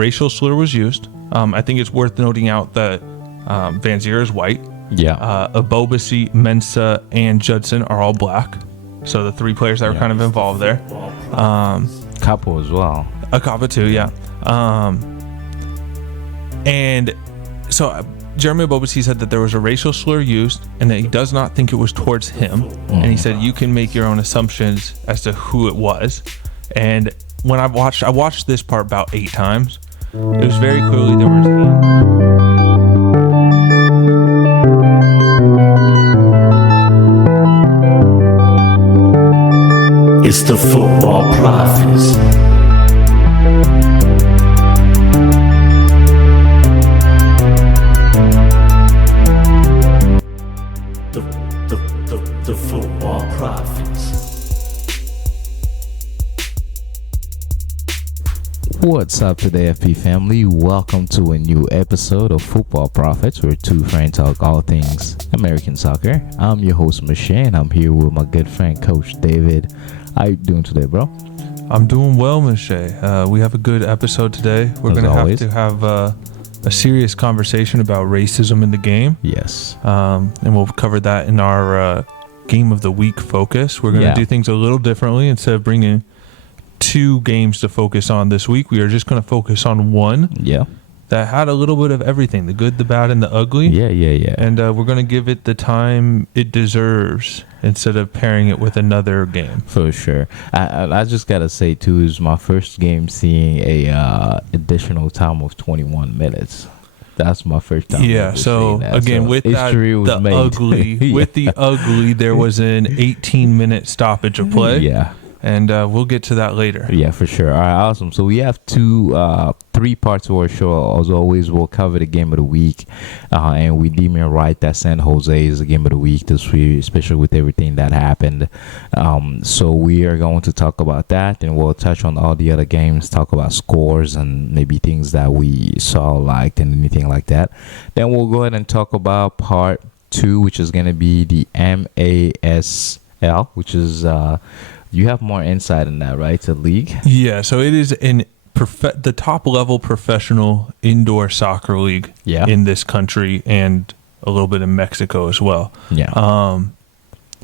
racial slur was used. I think it's worth noting out that Van Zier is white. Yeah. Abobasi, Mensah, and Judson are all black. So the three players that were kind of involved there. Capo as well. A Kappa too, yeah. And so Jeremy Abobasi said that there was a racial slur used and that he does not think it was towards him. And he said you can make your own assumptions as to who it was. And when I watched this part about 8 times. It was very clearly there was It's the Football Prophets. The Football Prophets. What's up today, FP family? Welcome to a new episode of Football Prophets, where two friends talk all things American soccer. I'm your host, Michelle, and I'm here with my good friend, Coach David. How you doing today, bro? I'm doing well, Michelle. We have a good episode today. We're going to have a serious conversation about racism in the game. Yes. And we'll cover that in our Game of the Week focus. We're going to do things a little differently. Instead of bringing 2 games to focus on this week, we are just going to focus on one that had a little bit of everything, the good, the bad, and the ugly. Yeah. And we're going to give it the time it deserves instead of pairing it with another game. For sure. I just got to say, too, is my first game seeing a additional time of 21 minutes. That's my first time. Yeah, so again, with that, the ugly, with the ugly, there was an 18-minute stoppage of play. Yeah. And we'll get to that later. Yeah, for sure. All right, awesome. So we have 3 parts of our show. As always, we'll cover the game of the week. And we deem it right that San Jose is the game of the week this week, especially with everything that happened. So we are going to talk about that, and we'll touch on all the other games, talk about scores and maybe things that we saw, liked, and anything like that. Then we'll go ahead and talk about part 2, which is going to be the MASL, which is... you have more insight in that, right? It's a league? Yeah, so it is the top-level professional indoor soccer league in this country and a little bit in Mexico as well. Yeah.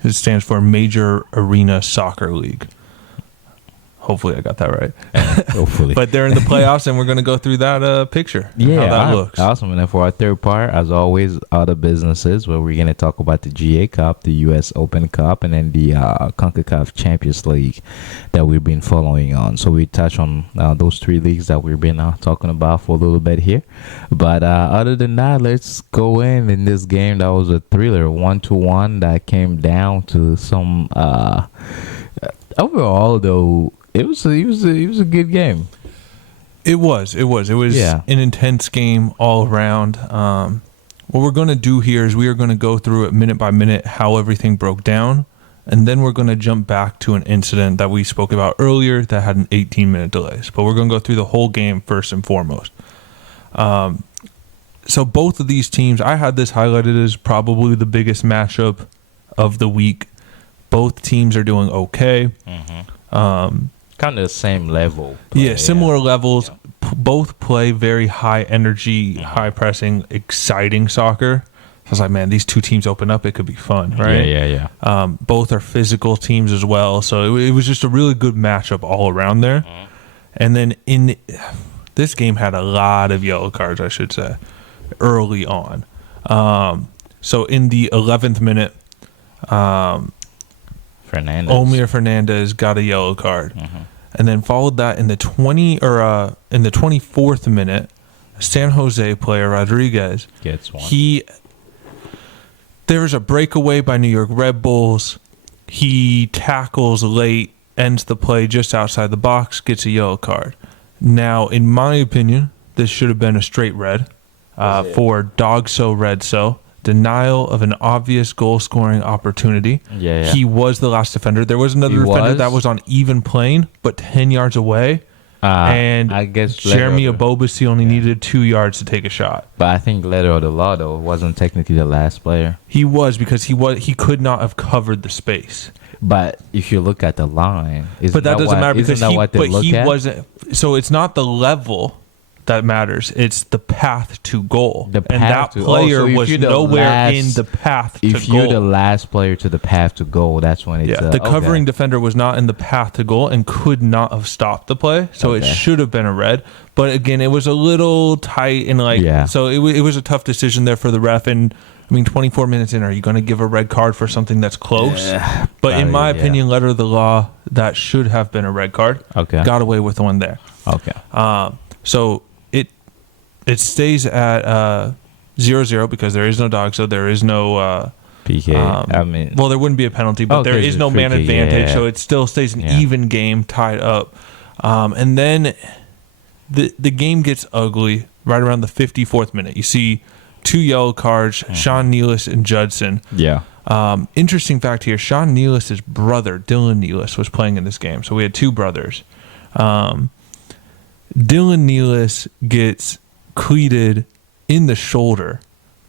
It stands for Major Arena Soccer League. Hopefully I got that right. Hopefully. But they're in the playoffs, and we're going to go through that picture. Yeah, how that looks. Awesome. And then for our third part, as always, other businesses, where we're going to talk about the GA Cup, the US Open Cup, and then the Concacaf Champions League that we've been following on. So we touch on those 3 leagues that we've been talking about for a little bit here. But other than that, let's go in this game that was a thriller, 1-1, that came down to some... overall, though... It was a good game. It was an intense game all around. What we're going to do here is we are going to go through it minute by minute how everything broke down, and then we're going to jump back to an incident that we spoke about earlier that had an 18-minute delay. But we're going to go through the whole game first and foremost. So both of these teams, I had this highlighted as probably the biggest matchup of the week. Both teams are doing okay. Mm-hmm. Kind of the same level. Similar levels. Both play very high energy, high pressing, exciting soccer. I was like, man, these 2 teams open up, it could be fun, right? Yeah. Both are physical teams as well, so it was just a really good matchup all around there. And then this game had a lot of yellow cards, I should say, early on. So in the 11th minute, Omir Fernandez got a yellow card, and then followed that in the 24th minute, San Jose player Rodriguez gets one. There was a breakaway by New York Red Bulls. He tackles late, ends the play just outside the box, gets a yellow card. Now, in my opinion, this should have been a straight red for Dog So Red So. Denial of an obvious goal-scoring opportunity. Yeah. He was the last defender. There was another defender that was on even plane, but 10 yards away. And I guess Jeremy Abobasi only needed 2 yards to take a shot. But I think letter of the law, though, wasn't technically the last player. He was, because he could not have covered the space. But if you look at the line, but that doesn't matter because he wasn't. So it's not the level that matters. It's the path to goal. The and that path to- player so if was you're the nowhere last- in the path to goal. If you're the last player to the path to goal, that's when it's the covering defender was not in the path to goal and could not have stopped the play, so it should have been a red. But again, it was a little tight and so it was a tough decision there for the ref. And I mean, 24 minutes in, are you going to give a red card for something that's close? Yeah, but in my opinion, letter of the law, that should have been a red card. Okay, got away with one there. Okay, so it stays at 0-0 because there is no dog, so there is no PK. I mean, well, there wouldn't be a penalty, but there is no man advantage, so it still stays an even game, tied up. And then the game gets ugly right around the 54th minute. You see 2 yellow cards, Sean Nealis and Judson. Yeah. Interesting fact here, Sean Nealis' brother, Dylan Nealis, was playing in this game. So we had 2 brothers. Dylan Nealis gets cleated in the shoulder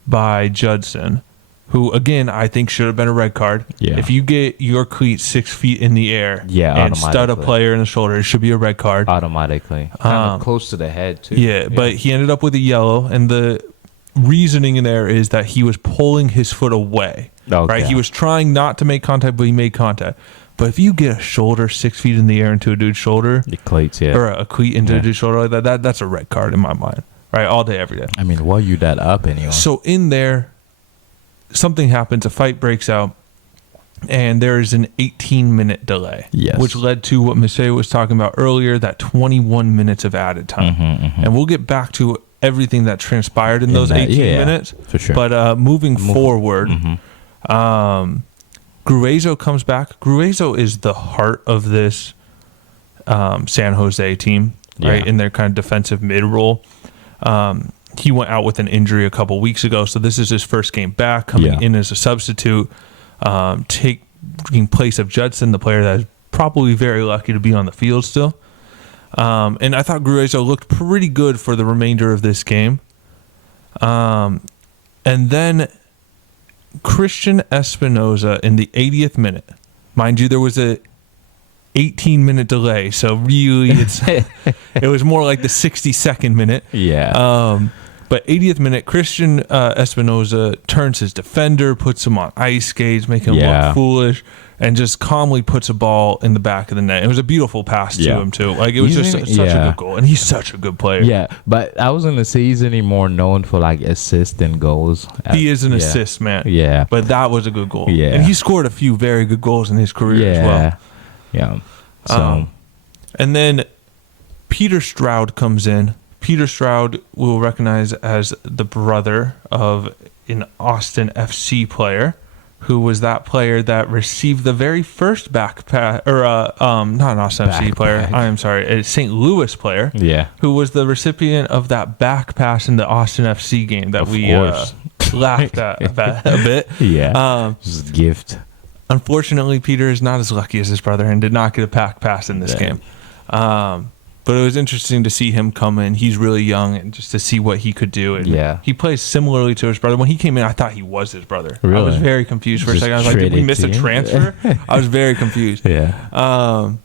by Judson, who, again, I think should have been a red card. Yeah. If you get your cleat 6 feet in the air and stud a player in the shoulder, it should be a red card. Automatically. Kind of close to the head, too. Yeah, but he ended up with a yellow, and the reasoning in there is that he was pulling his foot away. Okay. Right? He was trying not to make contact, but he made contact. But if you get a shoulder 6 feet in the air into a dude's shoulder, the cleats, or a cleat into a dude's shoulder like that's a red card in my mind. Right? All day, every day. I mean, why you that up anyway? So in there, something happens, a fight breaks out, and there is an 18-minute delay, which led to what Maseo was talking about earlier, that 21 minutes of added time. And we'll get back to everything that transpired in those 18 minutes. For sure. But moving forward, Gruezo comes back. Gruezo is the heart of this San Jose team, right, in their kind of defensive mid role. He went out with an injury a couple weeks ago, so this is his first game back, coming in as a substitute, taking place of Judson, the player that is probably very lucky to be on the field still. And I thought Gruezo looked pretty good for the remainder of this game. And then Christian Espinoza in the 80th minute. Mind you, there was a 18-minute delay, so really it was more like the 62nd minute. But 80th minute, Christian Espinoza turns his defender, puts him on ice skates, making him look foolish, and just calmly puts a ball in the back of the net. It was a beautiful pass to him, too. Like, it was such a good goal, and he's such a good player. Yeah, but I was going to say he's any more known for, like, assists than goals. He is an assist man. Yeah. But that was a good goal. Yeah. And he scored a few very good goals in his career as well. Yeah. So. And then Peter Stroud comes in. Peter Stroud will recognize as the brother of an Austin FC player, who was that player that received the very first back pass, or not an Austin FC player. I am sorry, a St. Louis player. Who was the recipient of that back pass in the Austin FC game that we laughed at a bit. Just a gift. Unfortunately, Peter is not as lucky as his brother and did not get a back pass in this game. But it was interesting to see him come in. He's really young, and just to see what he could do. And he plays similarly to his brother. When he came in, I thought he was his brother. Really? I was very confused for a second. I was like, did we miss a transfer? I was very confused. And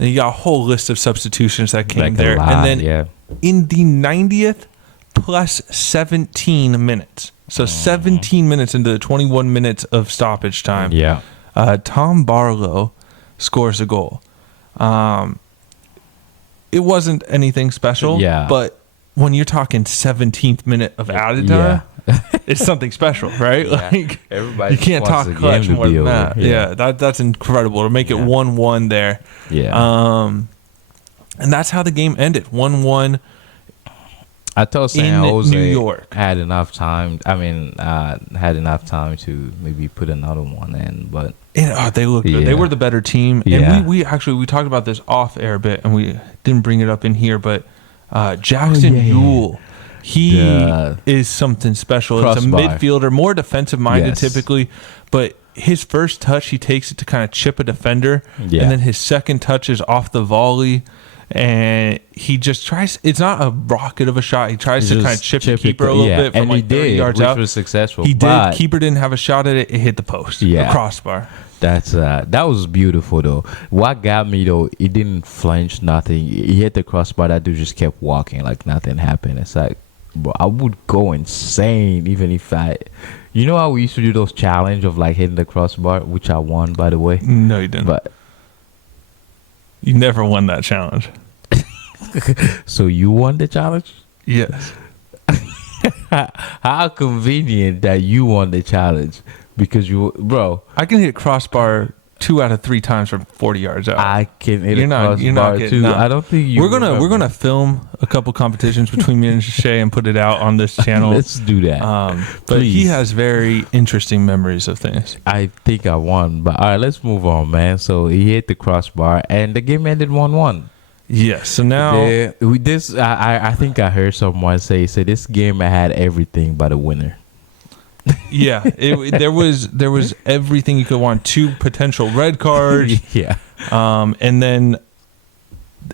you got a whole list of substitutions that came there. And then in the 90th plus 17 minutes. So 17 minutes into the 21 minutes of stoppage time. Tom Barlow scores a goal. It wasn't anything special, but when you're talking 17th minute of added time, it's something special, right? Like, you can't talk clutch more than that. That's incredible to make it 1-1 there. And that's how the game ended, 1-1. I thought San Jose New York had enough time. I mean, had enough time to maybe put another one in, but they looked good. They were the better team. And we talked about this off air a bit, and we didn't bring it up in here, but Jackson Ewell, he is something special. It's a midfielder, more defensive minded typically, but his first touch, he takes it to kind of chip a defender, and then his second touch is off the volley. And he just tries. It's not a rocket of a shot. He tries to kind of chip the keeper a little bit from and like 30 yards which out. Was successful. He did. Keeper didn't have a shot at it. It hit the post, the crossbar. That was beautiful though. What got me though, he didn't flinch, nothing. He hit the crossbar. That dude just kept walking like nothing happened. It's like, bro, I would go insane even if you know how we used to do those challenge of like hitting the crossbar, which I won by the way. No, you didn't. But you never won that challenge. So you won the challenge? Yes. How convenient that you won the challenge. Because bro, I can hit crossbar 2 out of 3 times from 40 yards out. I can hit You're a not crossbar getting, too. no. I don't think you. We're gonna film a couple competitions between me and Shay and put it out on this channel. Let's do that. But he Please. has very interesting memories of things. I think I won, but all right, let's move on, man. So he hit the crossbar, and the game ended 1-1. Yes. So now With this, I think I heard someone say this game had everything but a winner. yeah, there was everything you could want. 2 potential red cards. Yeah. And then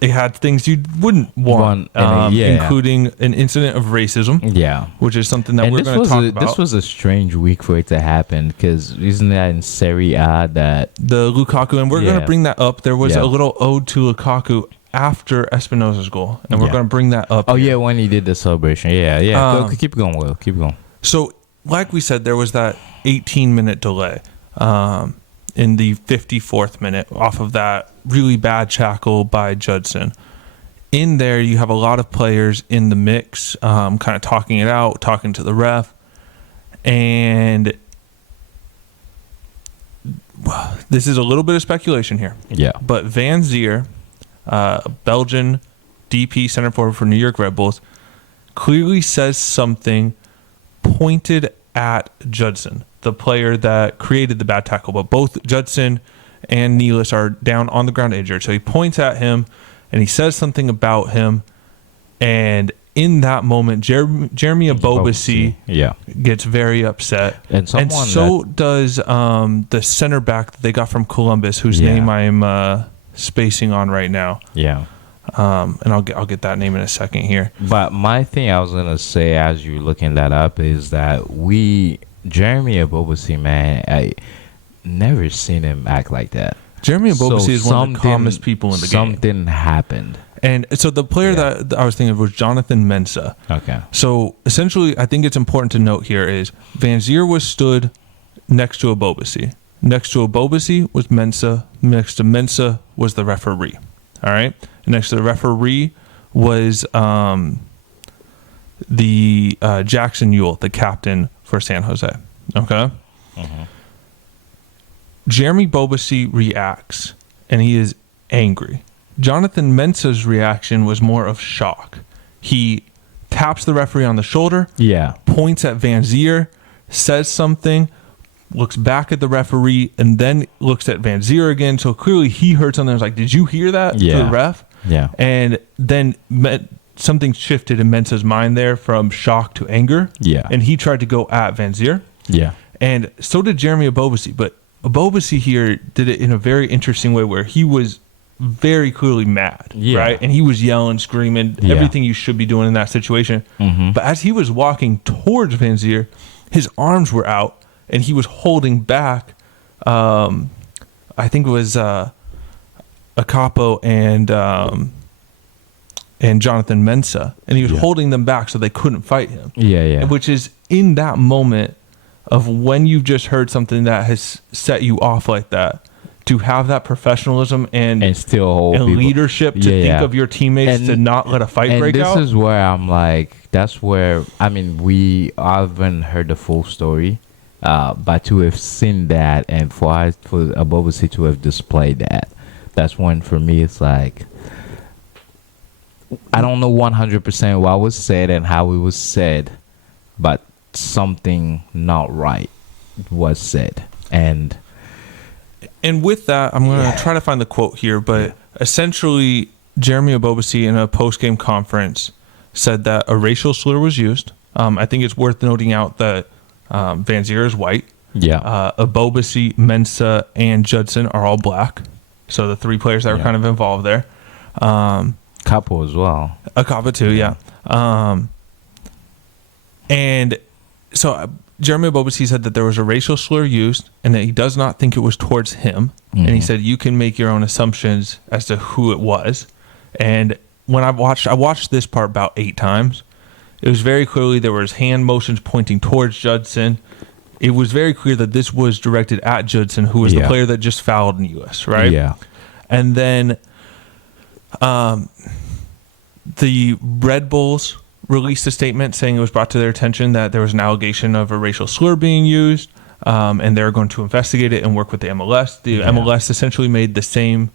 they had things you wouldn't want, including an incident of racism. Yeah. Which is something that And we're going to talk about. This was a strange week for it to happen because isn't that in Serie A that the Lukaku, and we're going to bring that up. There was a little ode to Lukaku after Espinosa's goal, and we're going to bring that up. Oh here. Yeah, when he did the celebration. Yeah. Keep going, Will. Keep going. So, like we said, there was that 18-minute delay in the 54th minute off of that really bad tackle by Judson. In there, you have a lot of players in the mix, kind of talking it out, talking to the ref, and this is a little bit of speculation here. Yeah. But Van Zier, Belgian DP center forward for New York Red Bulls, clearly says something pointed at Judson, the player that created the bad tackle. But both Judson and Nealis are down on the ground injured. So he points at him and he says something about him. And in that moment, Jeremy Abobasi gets very upset. And so does the center back that they got from Columbus, whose name I'm spacing on right now. Yeah. And I'll get that name in a second here. But my thing I was gonna say as you're looking that up is that Jeremy Abobasi, man, I never seen him act like that. Jeremy Abobasi is one of the calmest people in the game. Something happened. And so the player that I was thinking of was Jonathan Mensah. Okay. So essentially, I think it's important to note here is Van Zier was stood next to Abobasi. Next to Abobasi was Mensah. Next to Mensah was the referee. All right. And next to the referee was the Jackson Ewell, the captain for San Jose. Okay. Mm-hmm. Jeremy Abobasi reacts, and he is angry. Jonathan Mensah's reaction was more of shock. He taps the referee on the shoulder, points at Van Zier, says something, looks back at the referee, and then looks at Van Zier again. So clearly he heard something. I was like, did you hear that? To the ref? Yeah. And then something shifted in Mensah's mind there from shock to anger. Yeah. And he tried to go at Van Zier. Yeah. And so did Jeremy Abobasi. But Abobasi here did it in a very interesting way where he was very clearly mad, right? And he was yelling, screaming, everything you should be doing in that situation. Mm-hmm. But as he was walking towards Van Zier, his arms were out and he was holding back, I think it was Akapo and Jonathan Mensah. And he was holding them back so they couldn't fight him. Yeah. Which is in that moment of when you've just heard something that has set you off like that, to have that professionalism and still hold and leadership to think of your teammates to not let a fight break out. And this is where I'm like, that's where, I mean, we haven't heard the full story, but to have seen that and for Abobasi to have displayed that, that's when for me it's like, I don't know 100% what was said and how it was said, but something not right was said. And with that, I'm going to try to find the quote here, but essentially, Jeremy Abobasi in a post-game conference said that a racial slur was used. I think it's worth noting out that Van Zier is white. Yeah. Abobasi, Mensah, and Judson are all black. So the 3 players that were kind of involved there. Capo as well. A Capo too, yeah. And so Jeremy Ebobisse said that there was a racial slur used and that he does not think it was towards him. And he said you can make your own assumptions as to who it was. And when I watched this part about 8 times. It was very clearly there was hand motions pointing towards Judson. It was very clear that this was directed at Judson, who was the player that just fouled in the U.S., right? Yeah. And then the Red Bulls released a statement saying it was brought to their attention that there was an allegation of a racial slur being used, and they're going to investigate it and work with the MLS. The MLS essentially made the same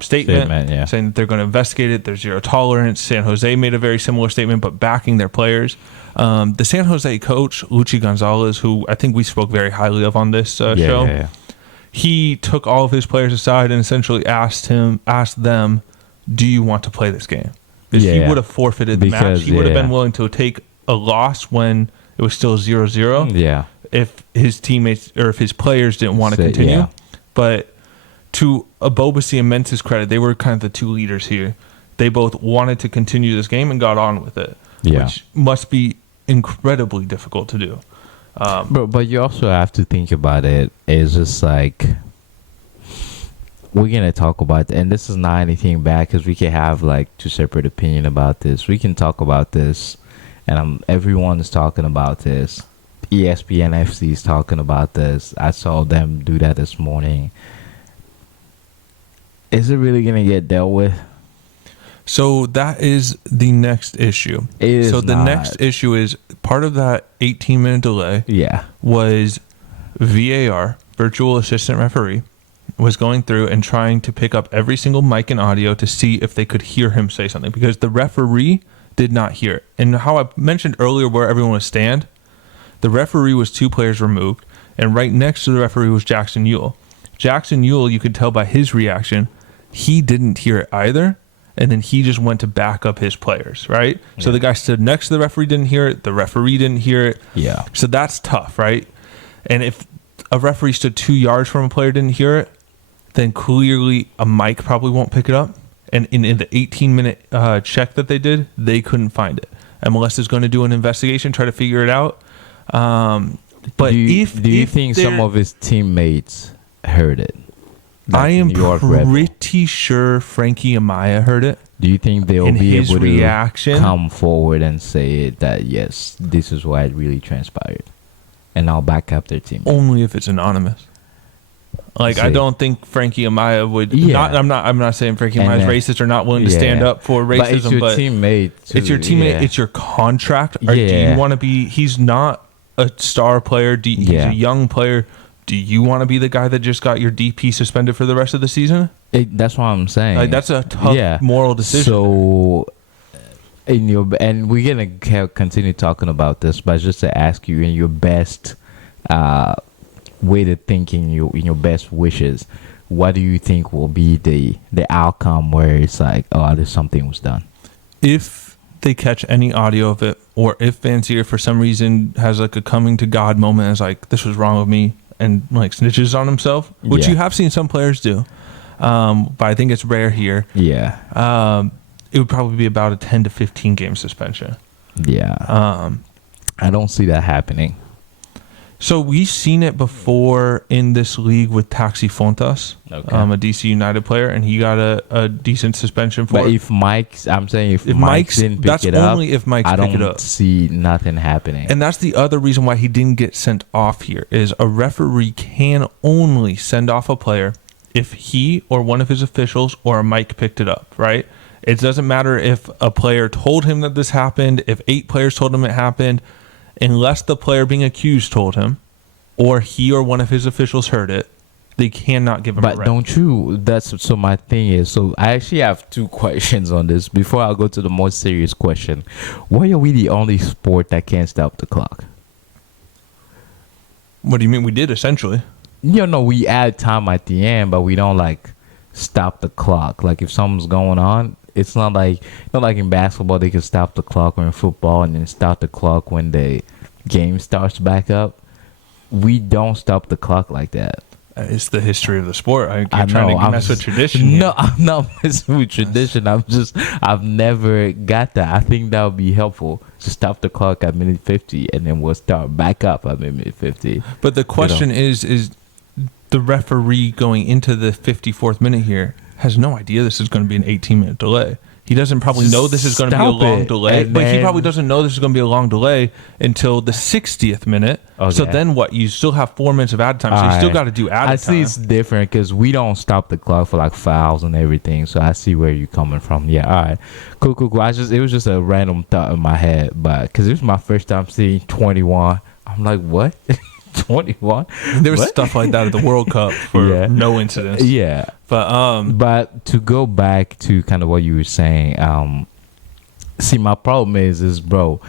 statement saying that they're going to investigate it. There's zero tolerance. San Jose made a very similar statement, but backing their players. The San Jose coach, Luchi Gonzalez, who I think we spoke very highly of on this show, he took all of his players aside and essentially asked them, do you want to play this game? Because he would have forfeited the match. He would have been willing to take a loss when it was still 0-0 if his teammates or if his players didn't want to continue. But to Ebobisse and Mensah's credit, they were kind of the two leaders here. They both wanted to continue this game and got on with it, which must be incredibly difficult to do. But you also have to think about it. It's just like we're gonna talk about, and this is not anything bad because we can have like 2 separate opinions about this. We can talk about this, and everyone is talking about this. ESPN FC is talking about this. I saw them do that this morning. Is it really going to get dealt with? So that is the next issue. The next issue is part of that 18-minute delay was VAR, virtual assistant referee, was going through and trying to pick up every single mic and audio to see if they could hear him say something because the referee did not hear it. And how I mentioned earlier where everyone would stand, the referee was 2 players removed, and right next to the referee was Jackson Ewell. Jackson Ewell, you could tell by his reaction, he didn't hear it either, and then he just went to back up his players, right? So the guy stood next to the referee, didn't hear it. The referee didn't hear it. Yeah. So that's tough, right? And if a referee stood 2 yards from a player, didn't hear it, then clearly a mic probably won't pick it up. And in the 18-minute check that they did, they couldn't find it. MLS is going to do an investigation, try to figure it out. But do you think some of his teammates heard it? I am pretty sure Frankie Amaya heard it. Do you think they'll be able to come forward and say that, yes, this is why it really transpired, and I'll back up their team? Only if it's anonymous. Like, I don't think Frankie Amaya would. I'm not saying Frankie Amaya is racist or not willing to stand up for racism. But it's your teammate. It's your teammate. It's your contract. Or do you want to be? He's not a star player. He's a young player. Do you want to be the guy that just got your DP suspended for the rest of the season? That's what I'm saying. Like, that's a tough moral decision. So, and we're gonna continue talking about this, but just to ask you, in your best way to think, in your best wishes, what do you think will be the outcome where it's like, oh, there's something was done? If they catch any audio of it, or if Van Zier for some reason has like a coming to God moment, and is like, this was wrong with me, and like snitches on himself, which you have seen some players do, but I think it's rare here. It would probably be about a 10 to 15 game suspension. I don't see that happening. So we've seen it before in this league with Taxi Fontas, a DC United player, and he got a decent suspension for it. But if Mike didn't pick it up, only if Mike's pick it up. I don't see nothing happening. And that's the other reason why he didn't get sent off here, is a referee can only send off a player if he or one of his officials or a Mike picked it up, right? It doesn't matter if a player told him that this happened, if 8 players told him it happened, unless the player being accused told him, or he or one of his officials heard it, they cannot give him a red. But don't you? So my thing is, so I actually have 2 questions on this. Before I go to the more serious question, why are we the only sport that can't stop the clock? What do you mean? We did, essentially. We add time at the end, but we don't like stop the clock. Like if something's going on, it's not like in basketball they can stop the clock, or in football and then stop the clock when the game starts back up. We don't stop the clock like that. It's the history of the sport. You're I trying know, to mess with tradition. No, I'm not messing with tradition. I've never got that. I think that would be helpful to stop the clock at minute 50, and then we'll start back up at minute 50. But the question is the referee going into the 54th minute here has no idea this is going to be an 18-minute delay. He doesn't probably know this is going to be a long delay, but he probably doesn't know this is going to be a long delay until the 60th minute. Okay. So then what? You still have 4 minutes of added time, so you still got to do added time. I see it's different because we don't stop the clock for like fouls and everything, so I see where you're coming from. Yeah, all right. Cool. It was just a random thought in my head, but because it was my first time seeing 21, I'm like, what? 21? There was stuff like that at the World Cup for no incidents. Yeah. But to go back to kind of what you were saying, see, my problem is bro,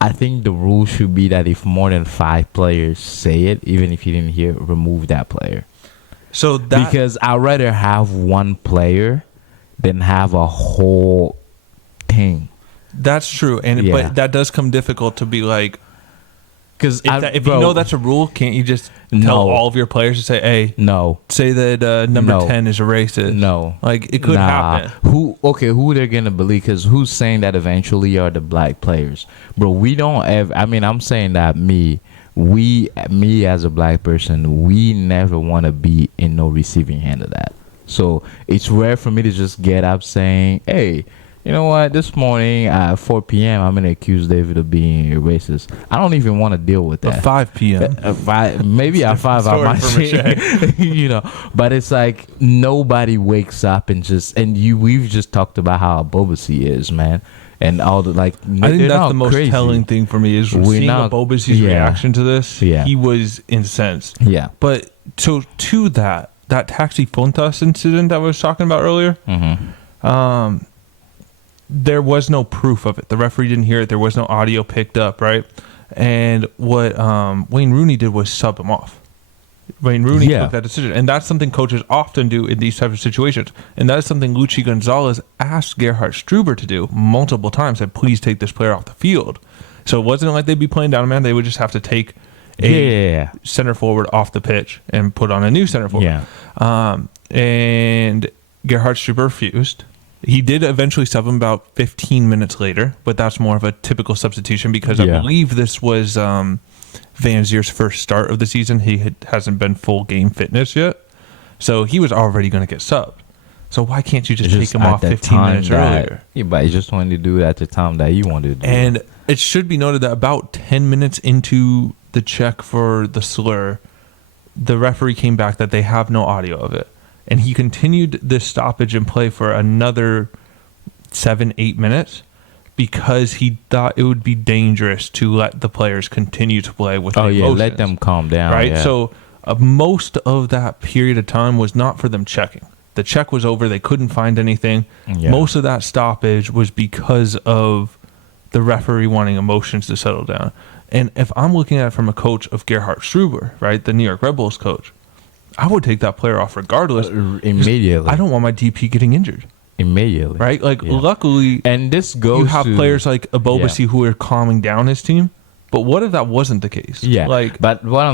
I think the rule should be that if more than 5 players say it, even if you didn't hear it, remove that player. So that, because I'd rather have one player than have a whole thing. That's true, but that does come difficult to be like, because if you know that's a rule, can't you just tell all of your players to say, "Hey, say that number 10 is a racist"? No, like it could happen. Who they're gonna believe? Because who's saying that eventually are the black players, bro? We don't ever. I mean, I'm saying that me as a black person, we never want to be in no receiving end of that. So it's rare for me to just get up saying, "Hey, you know what? This morning at 4 p.m., I'm going to accuse David of being a racist." I don't even want to deal with that. At 5 p.m. Maybe at 5 I might say, you know. But it's like nobody wakes up and we've just talked about how Abobasi is, man. And all the I think that's the most telling thing for me is seeing Abobasi's reaction to this. Yeah. He was incensed. Yeah. But to that Taxi Fontas incident that I was talking about earlier, there was no proof of it. The referee didn't hear it. There was no audio picked up, right? And what Wayne Rooney did was sub him off. Wayne Rooney took that decision. And that's something coaches often do in these types of situations. And that is something Luchi Gonzalez asked Gerhard Struber to do multiple times, said, please take this player off the field. So it wasn't like they'd be playing down a man. They would just have to take a center forward off the pitch and put on a new center forward. Yeah. And Gerhard Struber refused. He did eventually sub him about 15 minutes later, but that's more of a typical substitution because I believe this was Van Zier's first start of the season. He hasn't been full game fitness yet, so he was already going to get subbed. So why can't you just take him off 15 minutes earlier? Yeah, but he just wanted to do it at the time that he wanted to do and it should be noted that about 10 minutes into the check for the slur, the referee came back that they have no audio of it. And he continued this stoppage in play for another 7-8 minutes because he thought it would be dangerous to let the players continue to play with emotions. Let them calm down. Right? Yeah. So most of that period of time was not for them checking. The check was over. They couldn't find anything. Yeah. Most of that stoppage was because of the referee wanting emotions to settle down. And if I'm looking at it from a coach of Gerhard Struber, right, the New York Red Bulls coach, I would take that player off regardless. Immediately. I don't want my DP getting injured. Immediately. Right? Luckily, and this goes you have players like Abobasi who are calming down his team. But what if that wasn't the case? Yeah. But what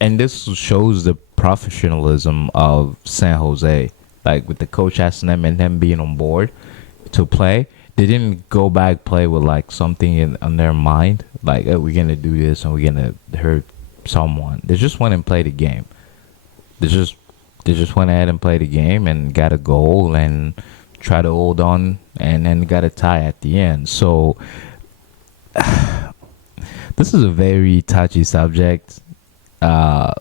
and this shows the professionalism of San Jose. Like with the coach asking them and them being on board to play. They didn't go back play with something on their mind. Like, we're going to do this and we're going to hurt someone. They just went and played the game. They just went ahead and played the game and got a goal and tried to hold on and then got a tie at the end. So this is a very touchy subject. I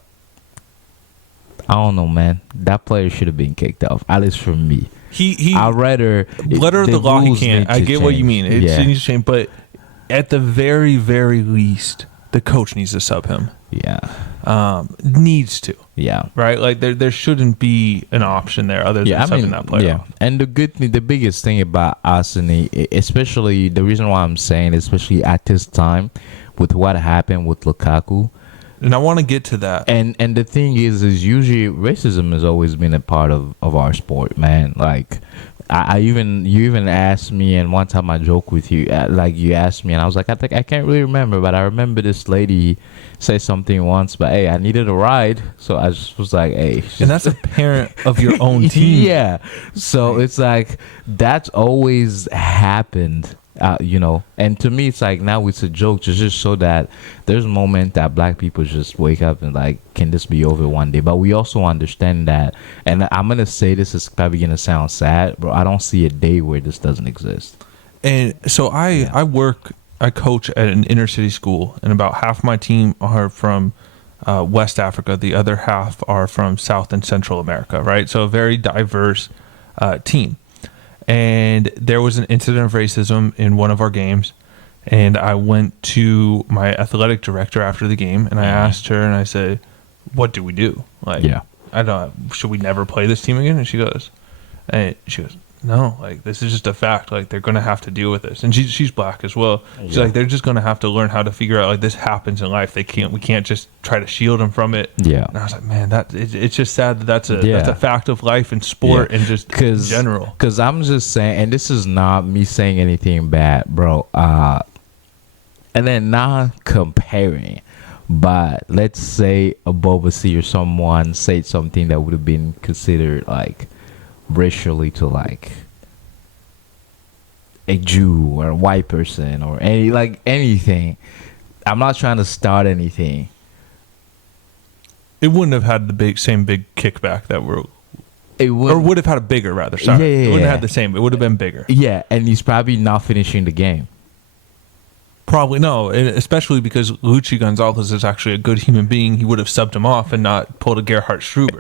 don't know, man. That player should have been kicked off, at least for me. I'd rather letter of the law. He can't. I get what you mean. It needs to change, but at the very, very least, the coach needs to sub him. Yeah. Needs to. Yeah. Right? Like there shouldn't be an option there other than subbing that player. Yeah. And the biggest thing about us, especially the reason why I'm saying, especially at this time, with what happened with Lukaku. And I want to get to that. And the thing is usually racism has always been a part of our sport, man. Like, You even asked me, and one time I joked with you, like you asked me, and I was like, I can't really remember, but I remember this lady say something once, but hey, I needed a ride, so I just was like, hey, and that's a parent of your own team. Yeah, so it's like that's always happened. And to me it's like now it's a joke just so that there's a moment that black people just wake up and like, can this be over one day? But we also understand that, and I'm gonna say this is probably gonna sound sad, bro, I don't see a day where this doesn't exist. And so I coach at an inner city school, and about half my team are from West Africa, the other half are from South and Central America, right? So a very diverse team. And there was an incident of racism in one of our games, and I went to my athletic director after the game, and I asked her, and I said, what do we do? Like, I don't, should we never play this team again? And she goes, no, like, this is just a fact. Like, they're going to have to deal with this. And she's black as well. She's like, they're just going to have to learn how to figure out, like, this happens in life. We can't just try to shield them from it. Yeah. And I was like, man, it's just sad that's a fact of life in sport and just in general. Because I'm just saying, and this is not me saying anything bad, bro. And then not comparing, but let's say a Boba or someone said something that would have been considered, like, racially to like a Jew or a white person or anything. I'm not trying to start anything. It wouldn't have had the same big kickback that would have had a bigger rather. Sorry, it wouldn't have had the same. It would have been bigger. Yeah, and he's probably not finishing the game. Probably no, and especially because Luchi Gonzalez is actually a good human being. He would have subbed him off and not pulled a Gerhard Struber.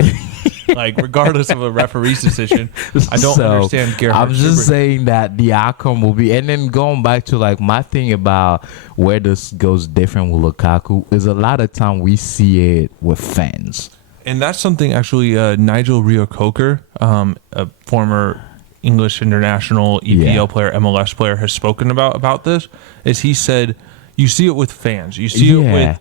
Like, regardless of a referee's decision, I don't understand Gerhard I'm just Struber. saying that the outcome will be, and then going back to like my thing about where this goes different with Lukaku is a lot of time we see it with fans. And that's something actually Nigel Reo-Coker, a former English international EPL player, MLS player, has spoken about this. Is he said you see it with fans, you see it with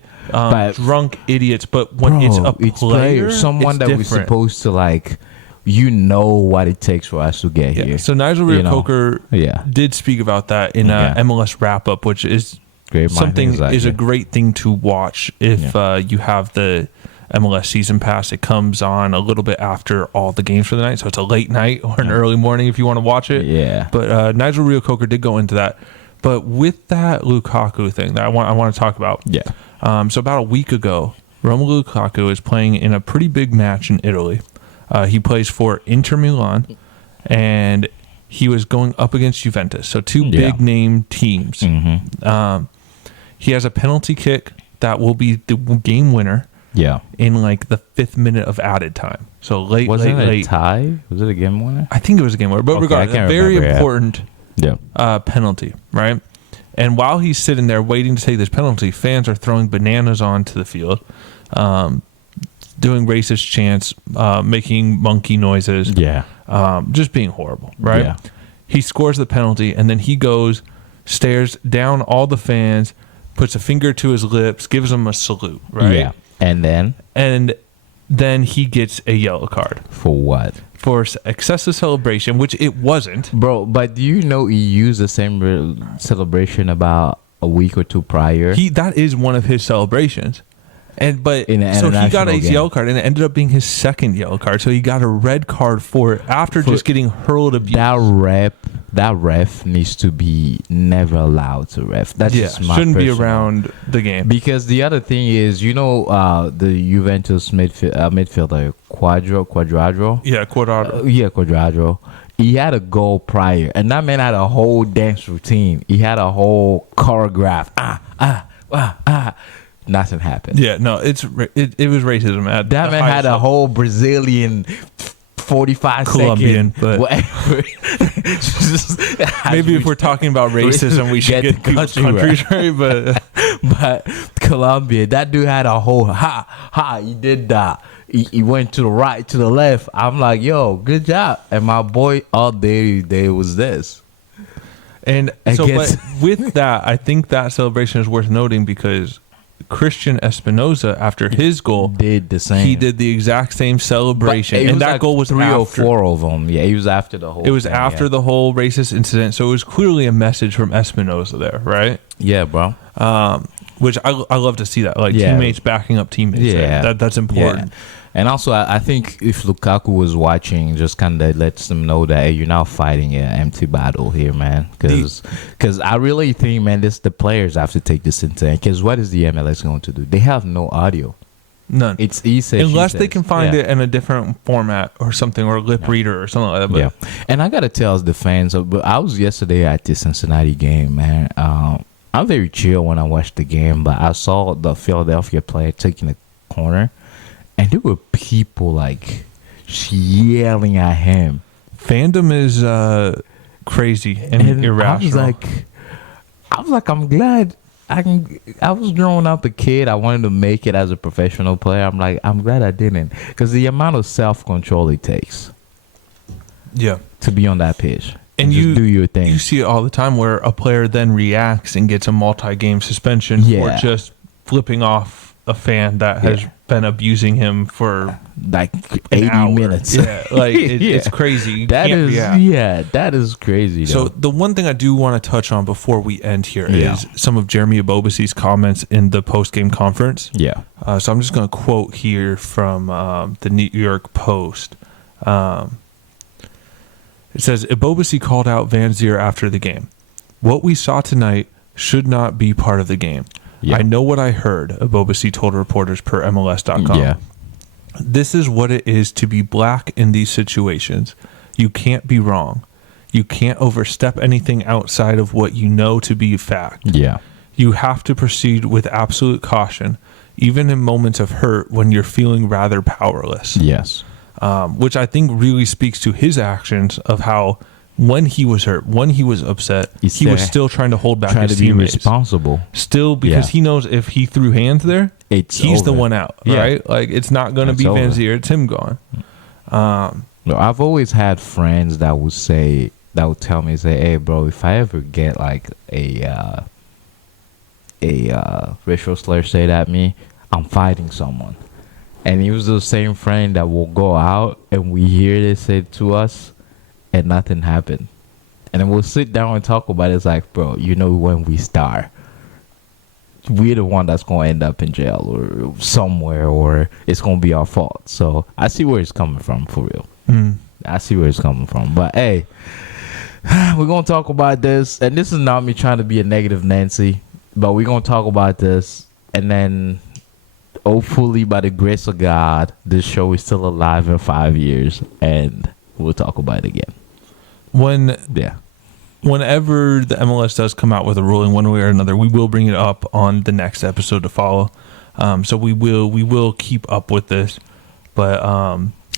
drunk idiots, but when it's a player, someone that was supposed to like, what it takes for us to get here. So Nigel Reo-Coker did speak about that in MLS wrap up, which is a great thing to watch if you have the MLS season pass. It comes on a little bit after all the games for the night, so it's a late night or an early morning if you want to watch it. But Nigel Reo-Coker did go into that. But with that Lukaku thing that I want to talk about, so about a week ago, Romelu Lukaku is playing in a pretty big match in Italy. He plays for Inter Milan, and he was going up against Juventus, so two big name teams. He has a penalty kick that will be the game winner. In like the 5th minute of added time. So late. A tie? Was it a game winner? I think it was a game winner. But regardless, a very important penalty, right? And while he's sitting there waiting to take this penalty, fans are throwing bananas onto the field, doing racist chants, making monkey noises. Just being horrible, right? He scores the penalty, and then he goes, stares down all the fans, puts a finger to his lips, gives them a salute, right? And then he gets a yellow card. For what? For excessive celebration, which it wasn't. Bro, but do you know he used the same celebration about a week or two prior? That is one of his celebrations. So he got a yellow card, and it ended up being his second yellow card. So he got a red card for it after just getting hurled abuse. That ref needs to be never allowed to ref. That's just my shouldn't be around the game. Because the other thing is, the Juventus midfielder Cuadrado. Cuadrado. He had a goal prior, and that man had a whole dance routine. He had a whole choreograph. Nothing happened. Yeah, no, it was racism. That man had a whole Brazilian 45 Colombian, second, but maybe if we're talking about racism, we should get countries right. But Colombia, that dude had a whole he did that. He went to the right, to the left. I'm like, yo, good job. And my boy, all day was this. But with that, I think that celebration is worth noting because Christian Espinoza, after his goal, did the same. He did the exact same celebration, and that like goal was 3 or after. 4 of them. Yeah, he was after the whole. It was thing, after the whole racist incident, so it was clearly a message from Espinoza there, right? Yeah, bro. Which I love to see that, like teammates backing up teammates. Yeah, that's important. Yeah. And also, I think if Lukaku was watching, just kind of lets them know that, hey, you're not fighting an empty battle here, man. Because I really think, man, the players have to take this into. Because what is the MLS going to do? They have no audio. None. It's he says, unless she they says. can find it in a different format or something, or a lip reader or something like that. But yeah. And I gotta tell the fans, but I was yesterday at the Cincinnati game, man. I'm very chill when I watch the game, but I saw the Philadelphia player taking a corner, and there were people like yelling at him. Fandom is crazy and irrational. I was like, I'm glad. I was growing up a kid. I wanted to make it as a professional player. I'm like, I'm glad I didn't, because the amount of self-control it takes, to be on that pitch and just do your thing. You see it all the time where a player then reacts and gets a multi-game suspension for just flipping off a fan that has been abusing him for like 80 minutes. Yeah, like it's crazy. That is crazy. So the one thing I do want to touch on before we end here is some of Jeremy Ebobisse's comments in the post-game conference. Yeah. So I'm just going to quote here from the New York Post. It says, Ebobisse called out Van Zier after the game. What we saw tonight should not be part of the game. Yeah. I know what I heard, Ebobisse told reporters per MLS.com. Yeah. This is what it is to be black in these situations. You can't be wrong. You can't overstep anything outside of what you know to be fact. Yeah. You have to proceed with absolute caution, even in moments of hurt when you're feeling rather powerless. Yes. Which I think really speaks to his actions of how when he was hurt, when he was upset, he was still trying to hold back his teammates. Be responsible. Still, because he knows if he threw hands there, he's the one out, right? Like, it's not going to be Van Zier, it's him gone. No, I've always had friends that would tell me, say, hey, bro, if I ever get like a racial slur said at me, I'm fighting someone. And he was the same friend that will go out and we hear this said to us, and nothing happened. And then we'll sit down and talk about it. It's like, bro, you know, when we start, we're the one that's going to end up in jail or somewhere, or it's going to be our fault. So I see where it's coming from, for real. I see where it's coming from. But, hey, we're going to talk about this. And this is not me trying to be a negative Nancy, but we're going to talk about this. And then hopefully, by the grace of God, this show is still alive in 5 years. And we'll talk about it again. Whenever the MLS does come out with a ruling one way or another, we will bring it up on the next episode to follow. So we will keep up with this. But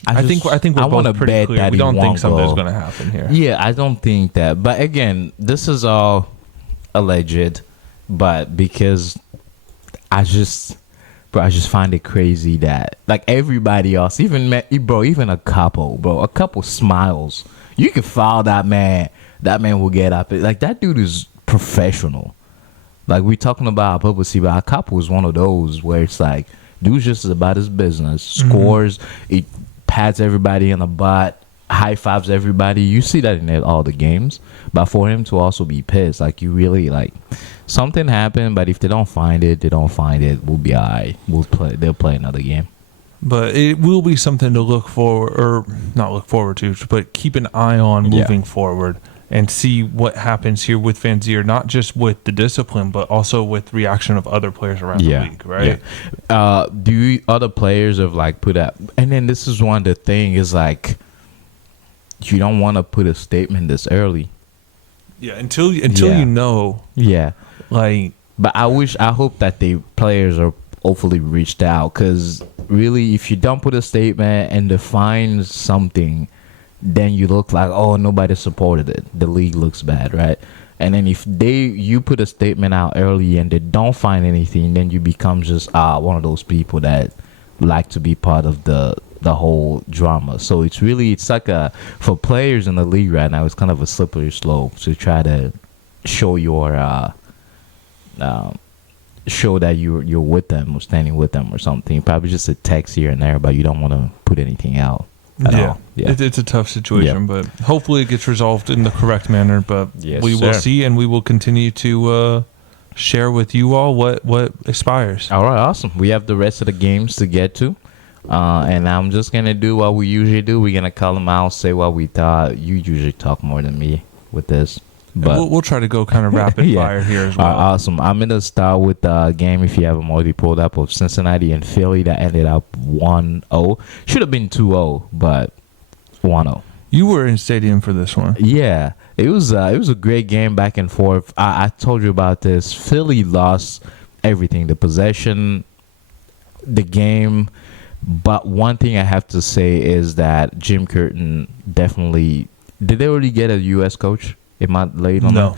I think we're both pretty clear. We don't think something's going to happen here. Yeah, I don't think that. But again, this is all alleged. But because I just find it crazy that, like, everybody else, even a couple smiles, you can foul that man. That man will get up. Like, that dude is professional. Like, we're talking about publicity, but a couple is one of those where it's like, dude's just about his business. Scores, it pats everybody in the butt, high fives everybody. You see that in all the games. But for him to also be pissed, like, you really, like, something happened, but if they don't find it, we'll be all right. They'll play another game. But it will be something to look forward to, but keep an eye on moving forward and see what happens here with Van Zier, not just with the discipline, but also with reaction of other players around the league, right? Yeah. Other players have, like, put up, and then this is one of the things is, like, you don't want to put a statement this early. Yeah, until you know. Yeah. Like, but I hope that the players are hopefully reached out, because really, if you don't put a statement and define something, then you look like, oh, nobody supported it. The league looks bad, right? And then if you put a statement out early and they don't find anything, then you become just one of those people that like to be part of the whole drama. So it's like for players in the league right now, it's kind of a slippery slope to try to show your show that you're with them or standing with them or something. Probably just a text here and there, but you don't want to put anything out at all. Yeah. It's a tough situation, but hopefully it gets resolved in the correct manner. But we will see, and we will continue to share with you all what expires. All right, awesome. We have the rest of the games to get to. And I'm just going to do what we usually do. We're going to call them out, say what we thought. You usually talk more than me with this. But we'll try to go kind of rapid fire here as well. Awesome. I'm going to start with the game, if you haven't already pulled up, of Cincinnati and Philly that ended up 1-0. Should have been 2-0, but 1-0. You were in stadium for this one. Yeah. It was a great game back and forth. I told you about this. Philly lost everything, the possession, the game. But one thing I have to say is that Jim Curtin definitely... Did they already get a U.S. coach? Am I late on that?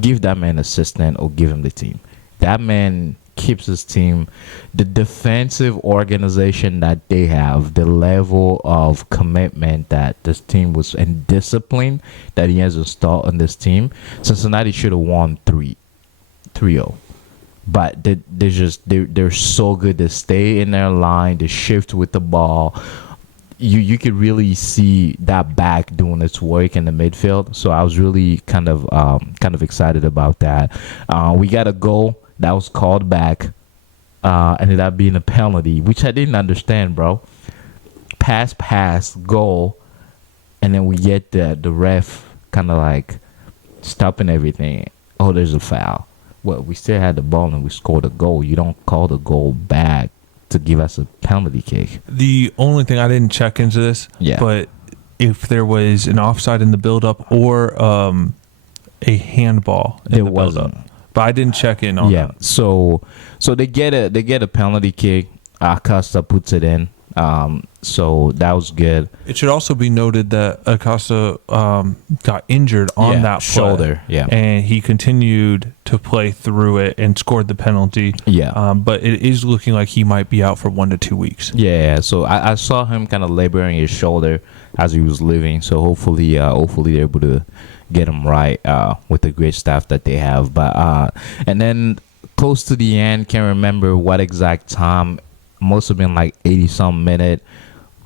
Give that man an assistant or give him the team. That man keeps his team. The defensive organization that they have, the level of commitment that this team was and discipline that he has installed on this team, Cincinnati should have won 3-0. But they're so good. They stay in their line. They shift with the ball. You could really see that back doing its work in the midfield. So I was really kind of excited about that. We got a goal that was called back. Ended up being a penalty, which I didn't understand, bro. Pass, goal, and then we get the ref kind of like stopping everything. Oh, there's a foul. Well, we still had the ball and we scored a goal. You don't call the goal back to give us a penalty kick. The only thing, I didn't check into this, but if there was an offside in the build-up or a handball in the build-up. But I didn't check in on that. So they get a penalty kick. Acosta puts it in. So that was good. It should also be noted that Acosta got injured on that shoulder. Yeah, and he continued to play through it and scored the penalty. Yeah, but it is looking like he might be out for 1 to 2 weeks. Yeah. So I saw him kind of laboring his shoulder as he was leaving. So hopefully they're able to get him right with the great staff that they have. But and then close to the end, can't remember what exact time. Must have been like 80-some minute.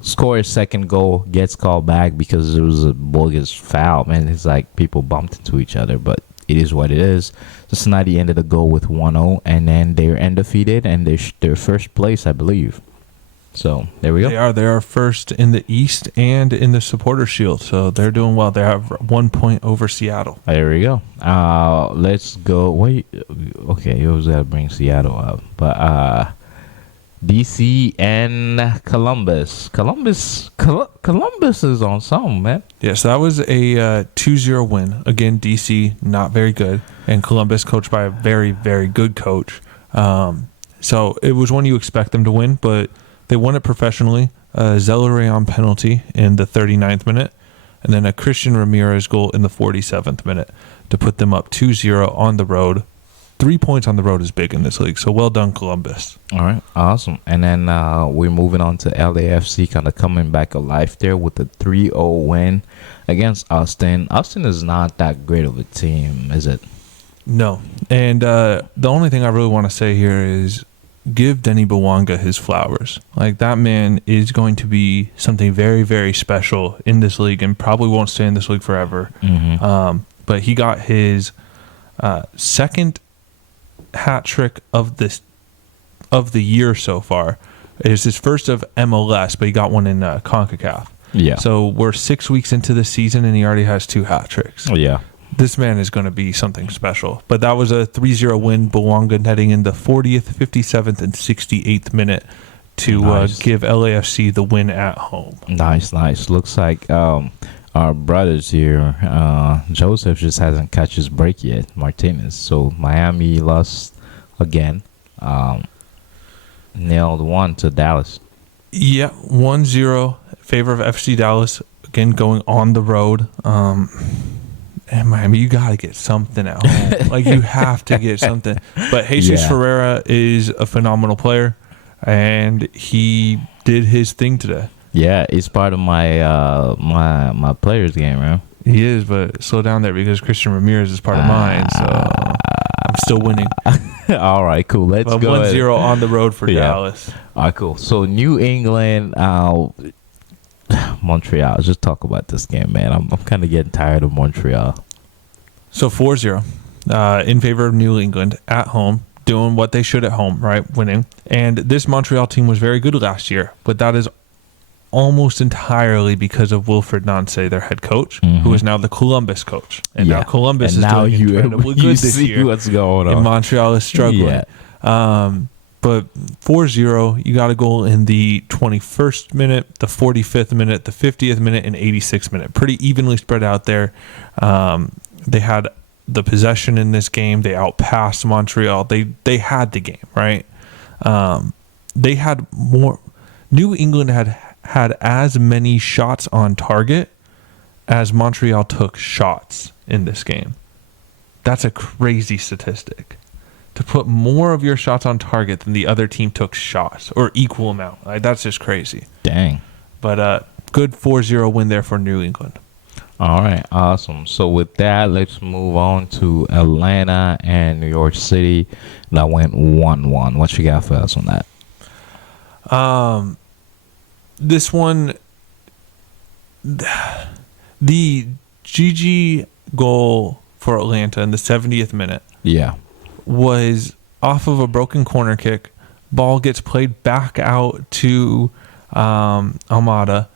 Score a second goal, gets called back because it was a bogus foul. Man, it's like people bumped into each other, but it is what it is. Cincinnati ended the goal with 1-0, and then they're undefeated, and they're first place, I believe. So there we go. They are first in the East and in the Supporter Shield, so they're doing well. They have 1 point over Seattle. There we go. Let's go. Wait, okay, you always gotta bring Seattle up, but DC and Columbus. Columbus is on something, man. Yes, that was a 2-0 win. Again, DC not very good, and Columbus coached by a very, very good coach. So it was one you expect them to win, but they won it professionally. Zelleray on penalty in the 39th minute, and then a Christian Ramirez goal in the 47th minute to put them up 2-0 on the road. 3 points on the road is big in this league, so well done, Columbus. All right, awesome. And then we're moving on to LAFC, kind of coming back alive there with a 3-0 win against Austin. Austin is not that great of a team, is it? No. And the only thing I really want to say here is give Denny Bwanga his flowers. Like, that man is going to be something very, very special in this league and probably won't stay in this league forever. Mm-hmm. But he got his second hat trick of the year so far. It's his first of MLS, but he got one in Concacaf. Yeah. So we're 6 weeks into the season, and he already has 2 hat tricks. Oh, yeah. This man is going to be something special. But that was a 3-0 win. Bwanga netting in the 40th, 57th, and 68th minute to give LAFC the win at home. Nice. Looks like our brothers here, Joseph just hasn't catch his break yet, Martinez. So Miami lost again, nailed 1 to Dallas. Yeah, 1-0 favor of FC Dallas, again going on the road. And Miami, you got to get something at home. Like, you have to get something. But Jesus Ferreira is a phenomenal player, and he did his thing today. Yeah, it's part of my my players game, man. He is, but slow down there because Christian Ramirez is part of mine, so I'm still winning. All right, cool. Let's go 1-0 on the road for Dallas. All right, cool. So New England, Montreal. Let's just talk about this game, man. I'm kind of getting tired of Montreal. So 4-0 in favor of New England at home, doing what they should at home, right? Winning. And this Montreal team was very good last year, but that is almost entirely because of Wilfred Nancy, their head coach, who is now the Columbus coach. And now Columbus is doing incredibly good this year. What's going on. And Montreal is struggling. Yeah. But 4-0, you got a goal in the 21st minute, the 45th minute, the 50th minute, and 86th minute. Pretty evenly spread out there. They had the possession in this game. They outpassed Montreal. They had the game, right? They had more. New England had as many shots on target as Montreal took shots in this game. That's a crazy statistic. To put more of your shots on target than the other team took shots, or equal amount. Like, that's just crazy. Dang. But good 4-0 win there for New England. All right, awesome. So with that, let's move on to Atlanta and New York City. That went 1-1. What you got for us on that? This one, the GG goal for Atlanta in the 70th minute was off of a broken corner kick. Ball gets played back out to Almada.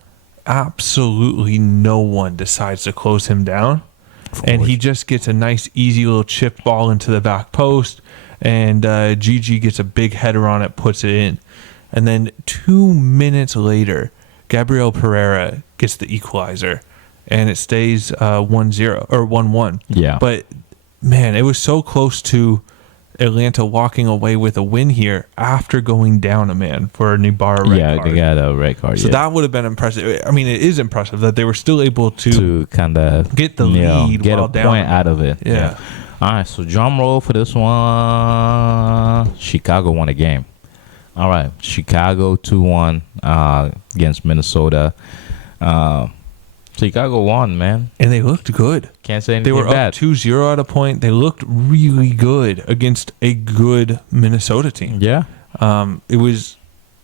Absolutely no one decides to close him down. And he just gets a nice, easy little chip ball into the back post. And GG gets a big header on it, puts it in. And then 2 minutes later, Gabriel Pereira gets the equalizer. And it stays 1-0 or 1-1. Yeah. But, man, it was so close to Atlanta walking away with a win here after going down a man for a Nibarra red card. Yeah, they got a red card. So that would have been impressive. I mean, it is impressive that they were still able to kind of get the lead get while a down. point out of it. Yeah. All right, so drum roll for this one. Chicago won a game. All right, Chicago 2-1 against Minnesota. Chicago won, man. And they looked good. Can't say anything They were bad. up 2-0 at a point. They looked really good against a good Minnesota team. Yeah. It was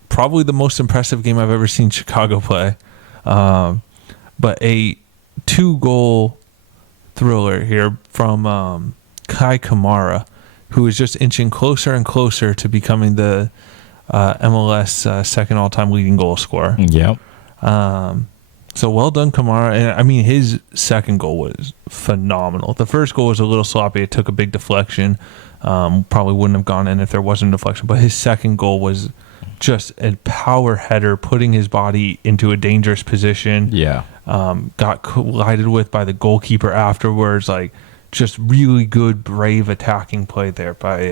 probably the most impressive game I've ever seen Chicago play. But a 2-goal thriller here from Kai Kamara, who is just inching closer and closer to becoming the MLS second all-time leading goal scorer. Yep. So well done, Kamara. And I mean, his second goal was phenomenal. The first goal was a little sloppy. It took a big deflection. Probably wouldn't have gone in if there wasn't a deflection. But his second goal was just a power header, putting his body into a dangerous position. Yeah. Got collided with by the goalkeeper afterwards. Like, just really good, brave attacking play there by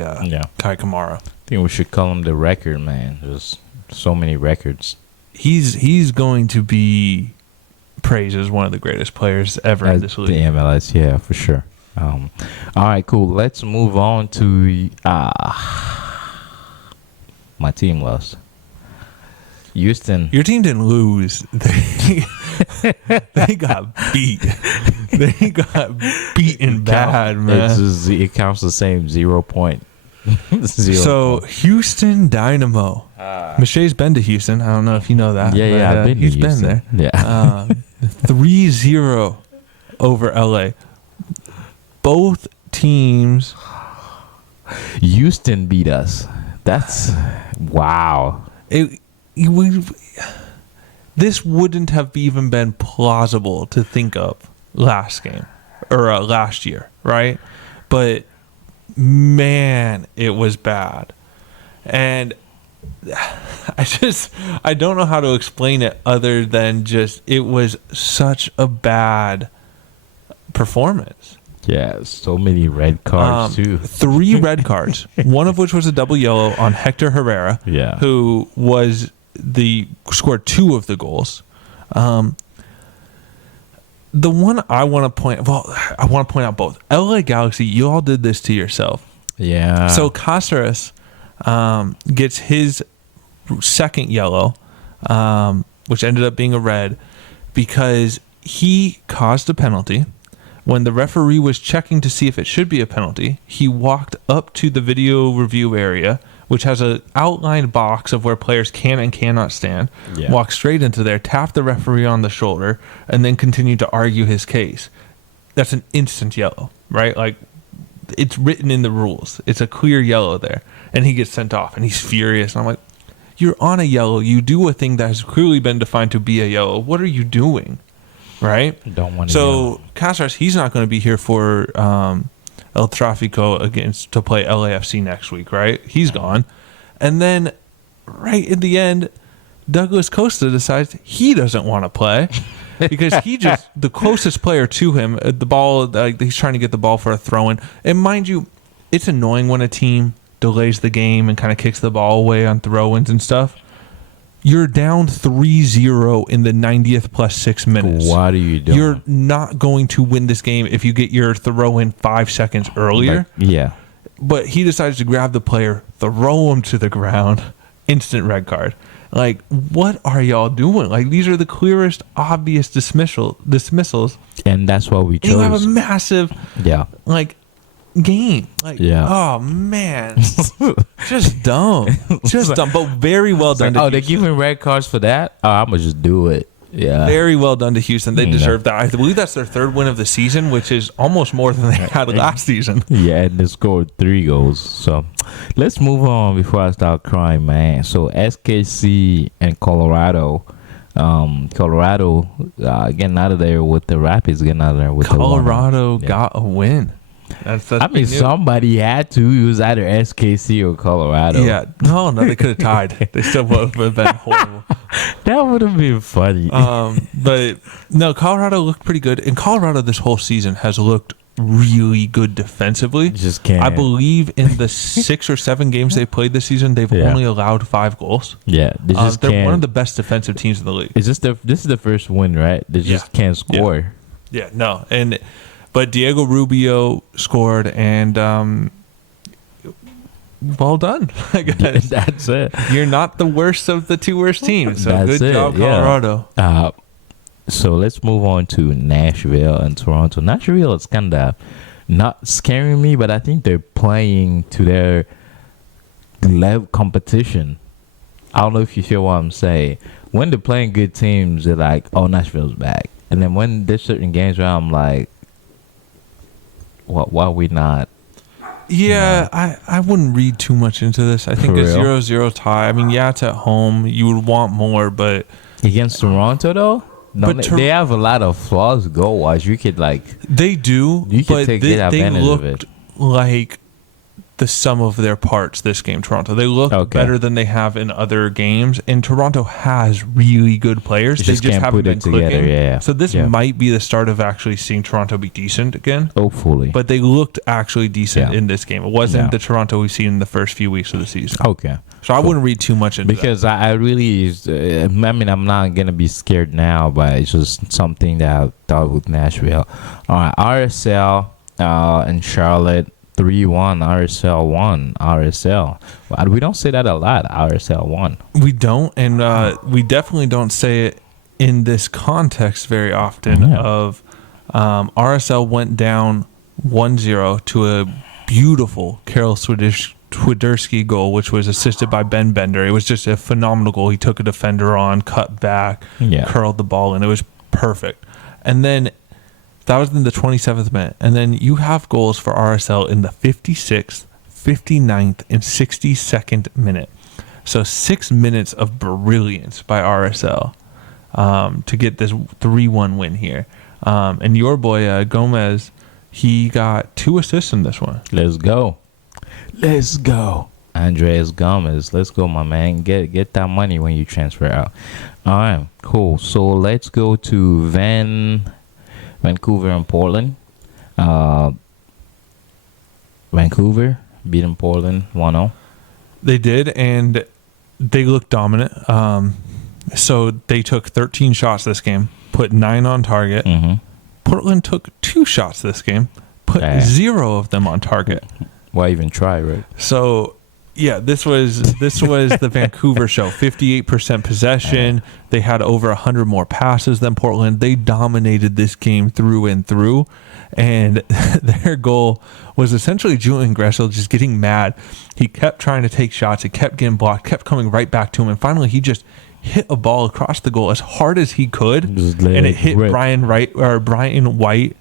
Kai Kamara. I think we should call him the record man. There's so many records. He's going to be praised as one of the greatest players ever in this league. The MLS, yeah, for sure. All right, cool. Let's move on to my team lost. Houston. Your team didn't lose. They got beat. They got beaten bad, man. It counts the same 0 point. So Houston Dynamo. Michelle's been to Houston. I don't know if you know that. Yeah, I've been. He's been there. Yeah. 3-0 over LA. Both teams. Houston beat us. That's wow. This wouldn't have even been plausible to think of last game or last year, right? But man, it was bad. And I don't know how to explain it other than just it was such a bad performance. Yeah, so many red cards too. 3 red cards, one of which was a double yellow on Hector Herrera, who scored 2 of the goals. The one I want to point out both. LA Galaxy, you all did this to yourself. Yeah. So Cáceres gets his second yellow, which ended up being a red, because he caused a penalty, when the referee was checking to see if it should be a penalty, he walked up to the video review area, which has an outlined box of where players can and cannot stand, walked straight into there, tapped the referee on the shoulder, and then continued to argue his case. That's an instant yellow, right? Like, it's written in the rules. It's a clear yellow there. And he gets sent off, and he's furious. And I'm like, you're on a yellow. You do a thing that has clearly been defined to be a yellow. What are you doing? Right? Don't want to. So, Cáceres, he's not going to be here for El Tráfico to play LAFC next week, right? He's gone. And then, right in the end, Douglas Costa decides he doesn't want to play. Because the closest player to him, the ball, he's trying to get the ball for a throw-in. And mind you, it's annoying when a team delays the game and kind of kicks the ball away on throw-ins and stuff. You're down 3-0 in the 90th plus 6 minutes. What are you doing? You're not going to win this game if you get your throw-in 5 seconds earlier. But he decides to grab the player, throw him to the ground, instant red card. Like, what are y'all doing? Like, these are the clearest, obvious dismissals. And that's what we chose. And you have a massive, game. Like, oh, man. Just dumb. Just dumb, but very well done to Houston. They're giving red cards for that? Oh, I'm going to just do it. Yeah. Very well done to Houston. They deserve that. I believe that's their 3rd win of the season, which is almost more than they had last season. Yeah, and they scored 3 goals. So let's move on before I start crying, man. So SKC and Colorado. Colorado getting out of there with the Rapids, getting out of there with Colorado got a win. That's somebody had to. It was either SKC or Colorado. Yeah. No, they could have tied. They still would have been horrible. That would have been funny. But no, Colorado looked pretty good. And Colorado this whole season has looked really good defensively. Just can't. I believe in the 6 or 7 games they played this season, they've only allowed 5 goals. Yeah. They're one of the best defensive teams in the league. This is the first win, right? They just can't score. Yeah, no. But Diego Rubio scored, and well done, I guess. That's it. You're not the worst of the 2 worst teams, so That's good job, Colorado. So let's move on to Nashville and Toronto. Nashville is kind of not scaring me, but I think they're playing to their level competition. I don't know if you feel what I'm saying. When they're playing good teams, they're like, oh, Nashville's back. And then when there's certain games where I'm like, why are we not? Yeah, I wouldn't read too much into this. I think a 0-0 tie. I mean, it's at home. You would want more, but against Toronto, though? No, they have a lot of flaws goal-wise. You could, They do, but they looked of it. like the sum of their parts this game, Toronto. They look better than they have in other games, and Toronto has really good players. They just haven't been clicking. Yeah. So this might be the start of actually seeing Toronto be decent again. Hopefully. But they looked actually decent in this game. It wasn't the Toronto we've seen in the first few weeks of the season. Okay. So I wouldn't read too much into because that. I really, I'm not going to be scared now, but it's just something that I thought with Nashville. All right, RSL and Charlotte. 3-1, RSL won. RSL. We don't say that a lot. RSL won. We don't, and we definitely don't say it in this context very often. Of RSL went down 1-0 to a beautiful Karol Swiderski goal, which was assisted by Ben Bender. It was just a phenomenal goal. He took a defender on, cut back, curled the ball, and it was perfect. And then that was in the 27th minute. And then you have goals for RSL in the 56th, 59th, and 62nd minute. So 6 minutes of brilliance by RSL to get this 3-1 win here. And your boy, Gomez, he got 2 assists in this one. Let's go. Andres Gomez. Let's go, my man. Get that money when you transfer out. All right, cool. So let's go to Vancouver and Portland. Vancouver beating Portland 1-0. They did, and they looked dominant. So they took 13 shots this game, put 9 on target. Mm-hmm. Portland took 2 shots this game, put 0 of them on target. Why even try, right? So Yeah, this was the Vancouver show. 58% possession. They had over 100 more passes than Portland. They dominated this game through and through. And their goal was essentially Julian Gressel just getting mad. He kept trying to take shots. It kept getting blocked, kept coming right back to him. And finally, he just hit a ball across the goal as hard as he could. And it hit Brian White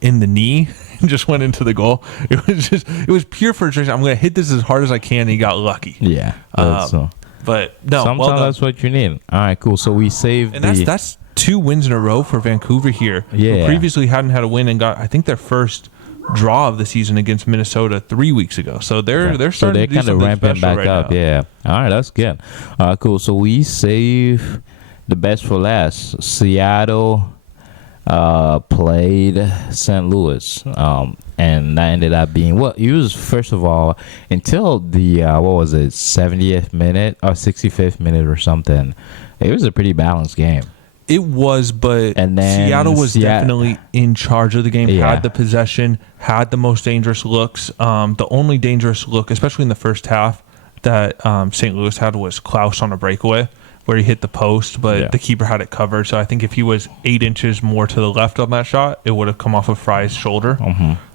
in the knee and just went into the goal. It was pure frustration. I'm going to hit this as hard as I can. And he got lucky. Yeah. But no, sometimes that's what you need. All right, cool. So we saved, and that's 2 wins in a row for Vancouver here. Yeah. Who previously hadn't had a win and got, I think, their first draw of the season against Minnesota 3 weeks ago. So they're starting to do kind of something ramping special back right up. now. Yeah. All right, that's good. Cool. So we save the best for last. Seattle played St. Louis, and that ended up being, well, it was, first of all, until the 70th minute or 65th minute or something, it was a pretty balanced game. It was, but and then Seattle was definitely in charge of the game, Yeah. had the possession, had the most dangerous looks. The only dangerous look, especially in the first half, that St. Louis had was Klaus on a breakaway where he hit the post, but the keeper had it covered. So I think if he was 8 inches more to the left on that shot, it would have come off of Fry's shoulder.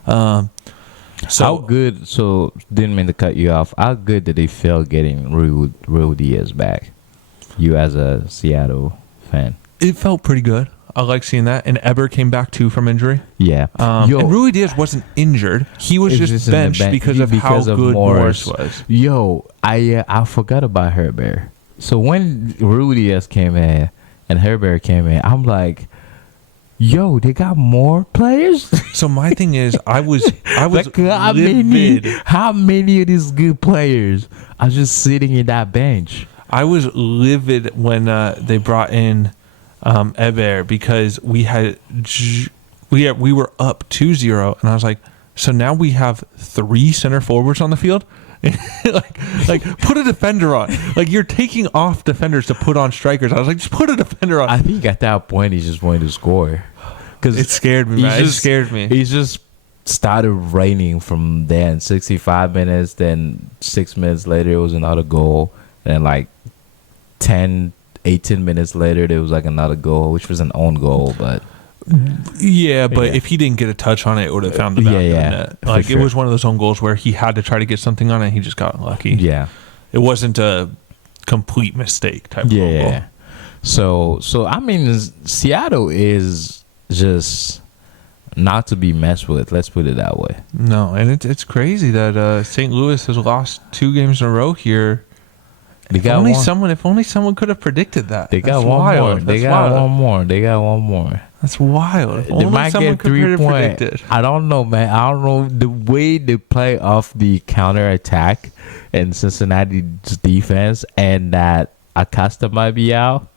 How good, so didn't mean to cut you off, how good did they feel getting Rui Diaz back? You as a Seattle fan. It felt pretty good. I like seeing that. And Eber came back too from injury. Yeah. And Rui Diaz wasn't injured. He was just benched because of how good Morris was. Yo, I forgot about Herbert. So when Rui Diaz came in and Herbert came in, I'm like, yo, they got more players? So my thing is, I was like, livid. How many of these good players are just sitting in that bench? I was livid when they brought in Eber because we were up 2-0, and I was like, so now we have 3 center forwards on the field. like put a defender on. Like, you're taking off defenders to put on strikers. I was like, just put a defender on. I think at that point he just wanted to score because it scared me, man. It scared me. He just started raining from there in 65 minutes. Then 6 minutes later, it was another goal, and like 18 minutes later, there was like another goal, which was an own goal, but. Yeah, but if he didn't get a touch on it, it would have found the back of the net. Like, it was one of those own goals where he had to try to get something on it, and he just got unlucky. Yeah. It wasn't a complete mistake type of goal. So I mean, Seattle is just not to be messed with. Let's put it that way. No, and it's crazy that St. Louis has lost 2 games in a row here. If only someone could have predicted that. They got one more. They got one more. That's wild. They might get 3 points. I don't know, man. I don't know the way they play off the counter attack in Cincinnati's defense, and that Acosta might be out.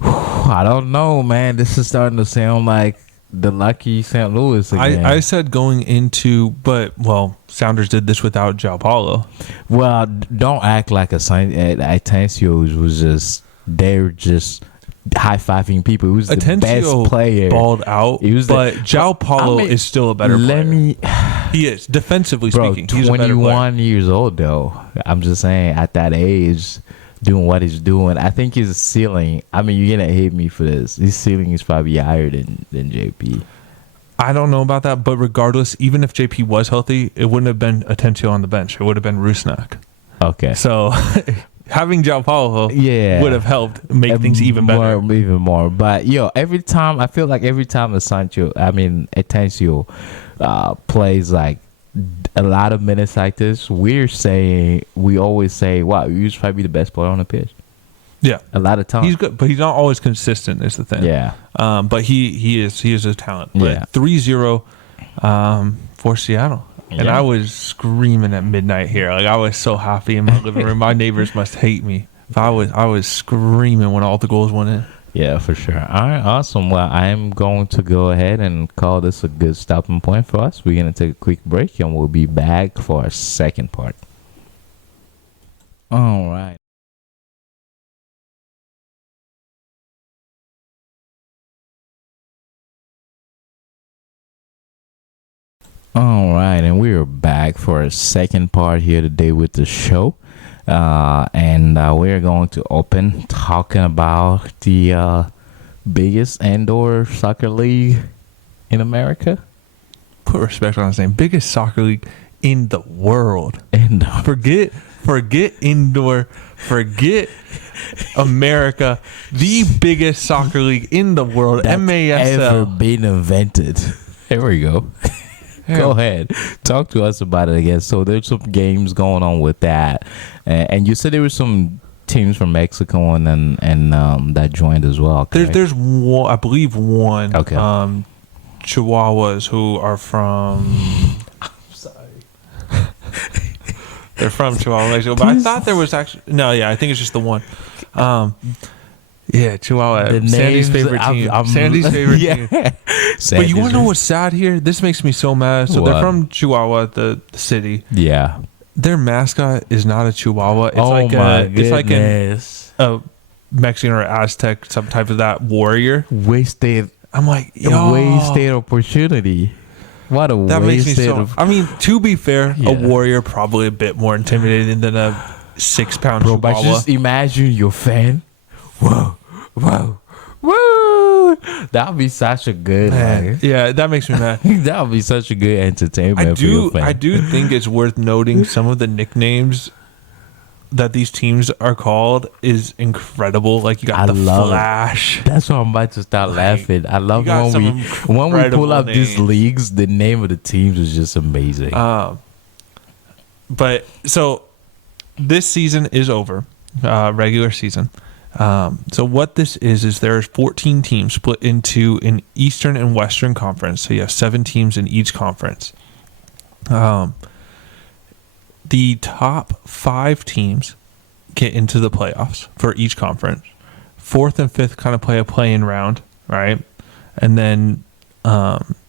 I don't know, man. This is starting to sound like the lucky St. Louis again. I said going into, Sounders did this without João Paulo. Well, don't act like Atencio was just, they're just high-fiving people. He was the best player. Balled out, but João Paulo is still a better player. He is, defensively speaking. He's 21 years old, though. I'm just saying, at that age, doing what he's doing, I think his ceiling, I mean, you're going to hate me for this. His ceiling is probably higher than JP. I don't know about that, but regardless, even if JP was healthy, it wouldn't have been Atencio on the bench. It would have been Rusnak. Okay. So having João Paulo would have helped make things even better. Even more. But, every time Atencio plays like a lot of minutes like this, we always say, wow, he's probably the best player on the pitch. Yeah, a lot of time. He's good, but he's not always consistent. Is the thing. Yeah. But he is a talent. But 3-0 for Seattle, and I was screaming at midnight here. Like, I was so happy in my living room. My neighbors must hate me. I was screaming when all the goals went in. Yeah, for sure. All right, awesome. Well, I'm going to go ahead and call this a good stopping point for us. We're going to take a quick break, and we'll be back for our second part. All right. All right, and we are back for a second part here today with the show. And we're going to open talking about the biggest indoor soccer league in America. Put respect on his name. Biggest soccer league in the world. Indoor. Forget indoor. Forget America. The biggest soccer league in the world. That's MASL. ever been invented. Here we go. Go ahead. Talk to us about it again. So there's some games going on with that. And you said there were some teams from Mexico and that joined as well. Correct? There's one, I believe one. Okay. Chihuahuas who are from. I'm sorry. They're from Chihuahua, Mexico. But I thought there was actually I think it's just the one. Yeah, Chihuahua. Sandy's favorite team. Sandy's favorite team. But you want to know what's sad here? This makes me so mad. So they're from Chihuahua, the city. Yeah. Their mascot is not a Chihuahua. It's it's like a Mexican or Aztec, some type of that warrior. Wasted. I'm like, wasted opportunity. What a that makes me wasted. so. I mean, to be fair, a warrior probably a bit more intimidating than a 6-pound Bro, Chihuahua. but just imagine your fan. Whoa. That'd be such a good. Yeah, that makes me mad. That would be such a good entertainment for your fan. I do think it's worth noting some of the nicknames that these teams are called is incredible. Like you got the Flash. That's why I'm about to start laughing. I love when we pull up these leagues. The name of the teams is just amazing. But so this season is over, regular season. So what this is there's 14 teams split into an Eastern and Western conference. So you have 7 teams in each conference. The top 5 teams get into the playoffs for each conference. 4th and 5th kind of play a play-in round, right? And then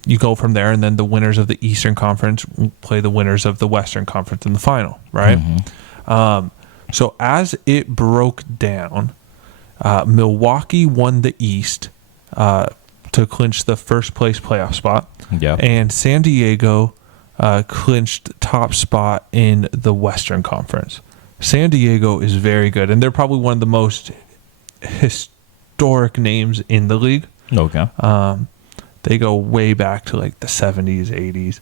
you go from there, and then the winners of the Eastern Conference play the winners of the Western Conference in the final, right? Mm-hmm. So as it broke down, Milwaukee won the East to clinch the first place playoff spot. Yeah. And San Diego clinched top spot in the Western Conference. San Diego is very good, and they're probably one of the most historic names in the league. Okay. They go way back to like the 70s, 80s.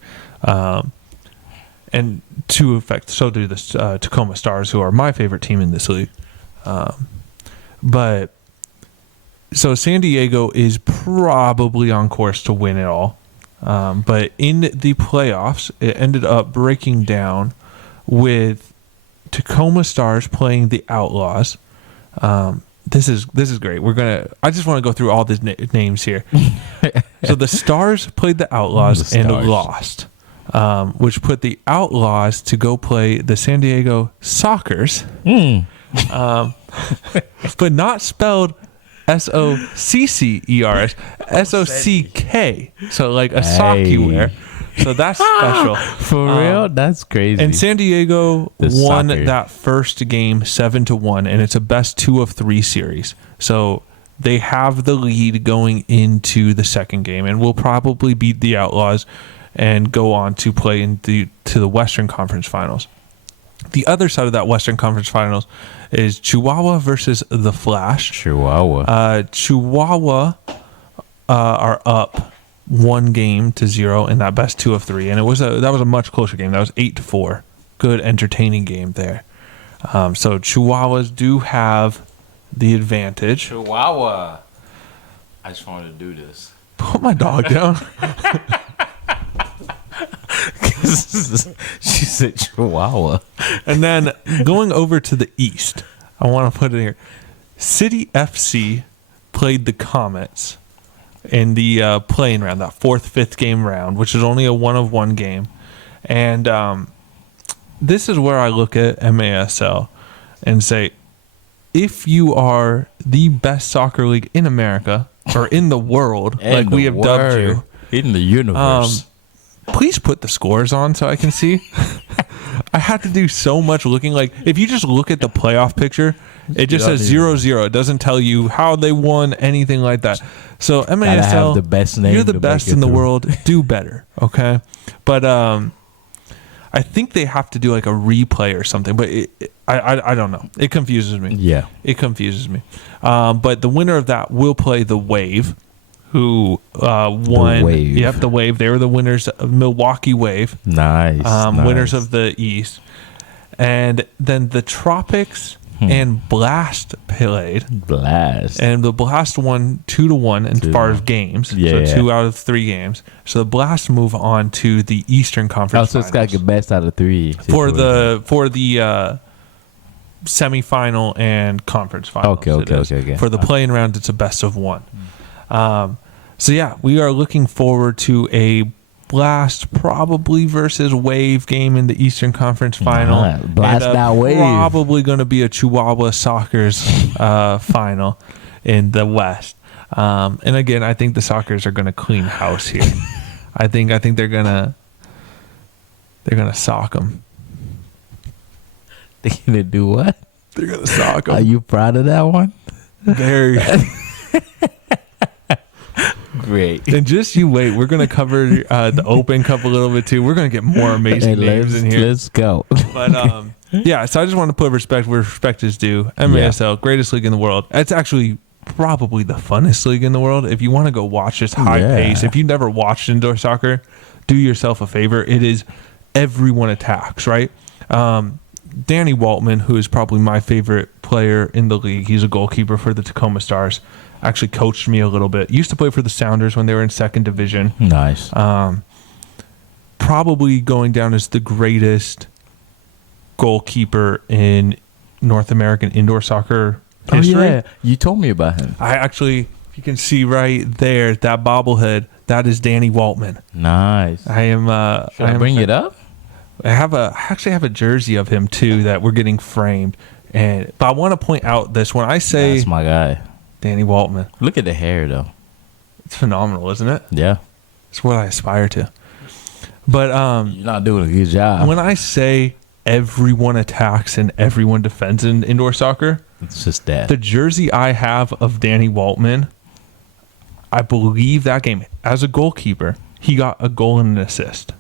And to effect, so do the Tacoma Stars, who are my favorite team in this league. But so San Diego is probably on course to win it all. But in the playoffs, it ended up breaking down with Tacoma Stars playing the Outlaws. This is great. I just want to go through all these names here. So the Stars played the Outlaws and lost, which put the Outlaws to go play the San Diego Sockers. But not spelled Soccers, Sock. So like a sock you wear. So that's special. For real? That's crazy. And San Diego won that first game 7-1, and it's a best 2 of 3 series. So they have the lead going into the second game, and will probably beat the Outlaws and go on to play to the Western Conference Finals. The other side of that Western Conference Finals is Chihuahua versus the Flash. Chihuahua. Chihuahua are up 1-0 in that best 2 of 3, and that was a much closer game. That was 8-4. Good, entertaining game there. So Chihuahuas do have the advantage. Chihuahua. I just wanted to do this. Put my dog down. She said Chihuahua. And then going over to the East, I want to put it here. City FC played the Comets in the playing round, that 4th, 5th game round, which is only a 1-of-1 game. And this is where I look at MASL and say, if you are the best soccer league in America or in the world, like we have dubbed you, in the universe, please put the scores on so I can see. I had to do so much looking. Like, if you just look at the playoff picture, it just says 0-0. It doesn't tell you how they won, anything like that. So MASL, have the best name, you're the best in the world. Do better, okay? But I think they have to do like a replay or something. But I don't know. It confuses me. Yeah. It confuses me. But the winner of that will play the Wave, who won. The Wave. Yep, the Wave. They were the winners of Milwaukee Wave. Nice. Winners of the East. And then the Tropics and Blast played. Blast. And the Blast won 2-1 as far as games. Yeah. So 2 out of 3 games. So the Blast move on to the Eastern Conference So it's got the best out of 3 for the semifinal and conference finals. Okay. For the playing round, it's a best of 1. So yeah, we are looking forward to a Blast probably versus Wave game in the Eastern Conference final. Blast that Wave. Probably going to be a Chihuahua Sockers final in the West. And again, I think the Sockers are going to clean house here. I think they're gonna sock them. They're gonna do what? They're gonna sock them. Are you proud of that one? Very. Great. And just you wait. We're going to cover the Open Cup a little bit too. We're going to get more amazing names in here. Let's go. But yeah, so I just want to put respect where respect is due. MASL, greatest league in the world. It's actually probably the funnest league in the world. If you want to go watch this high pace, if you've never watched indoor soccer, do yourself a favor. It is everyone attacks, right? Danny Waltman, who is probably my favorite player in the league. He's a goalkeeper for the Tacoma Stars. Actually coached me a little bit. Used to play for the Sounders when they were in 2nd division. Nice. Probably going down as the greatest goalkeeper in North American indoor soccer history. Oh, yeah. You told me about him. I actually, if you can see right there, that bobblehead, that is Danny Waltman. Nice. I am. Should I bring it up? I actually have a jersey of him too that we're getting framed. But I want to point out this when I say that's my guy. Danny Waltman. Look at the hair, though. It's phenomenal, isn't it? Yeah. It's what I aspire to. But you're not doing a good job. When I say everyone attacks and everyone defends in indoor soccer, it's just that. The jersey I have of Danny Waltman, I believe that game, as a goalkeeper, he got a goal and an assist.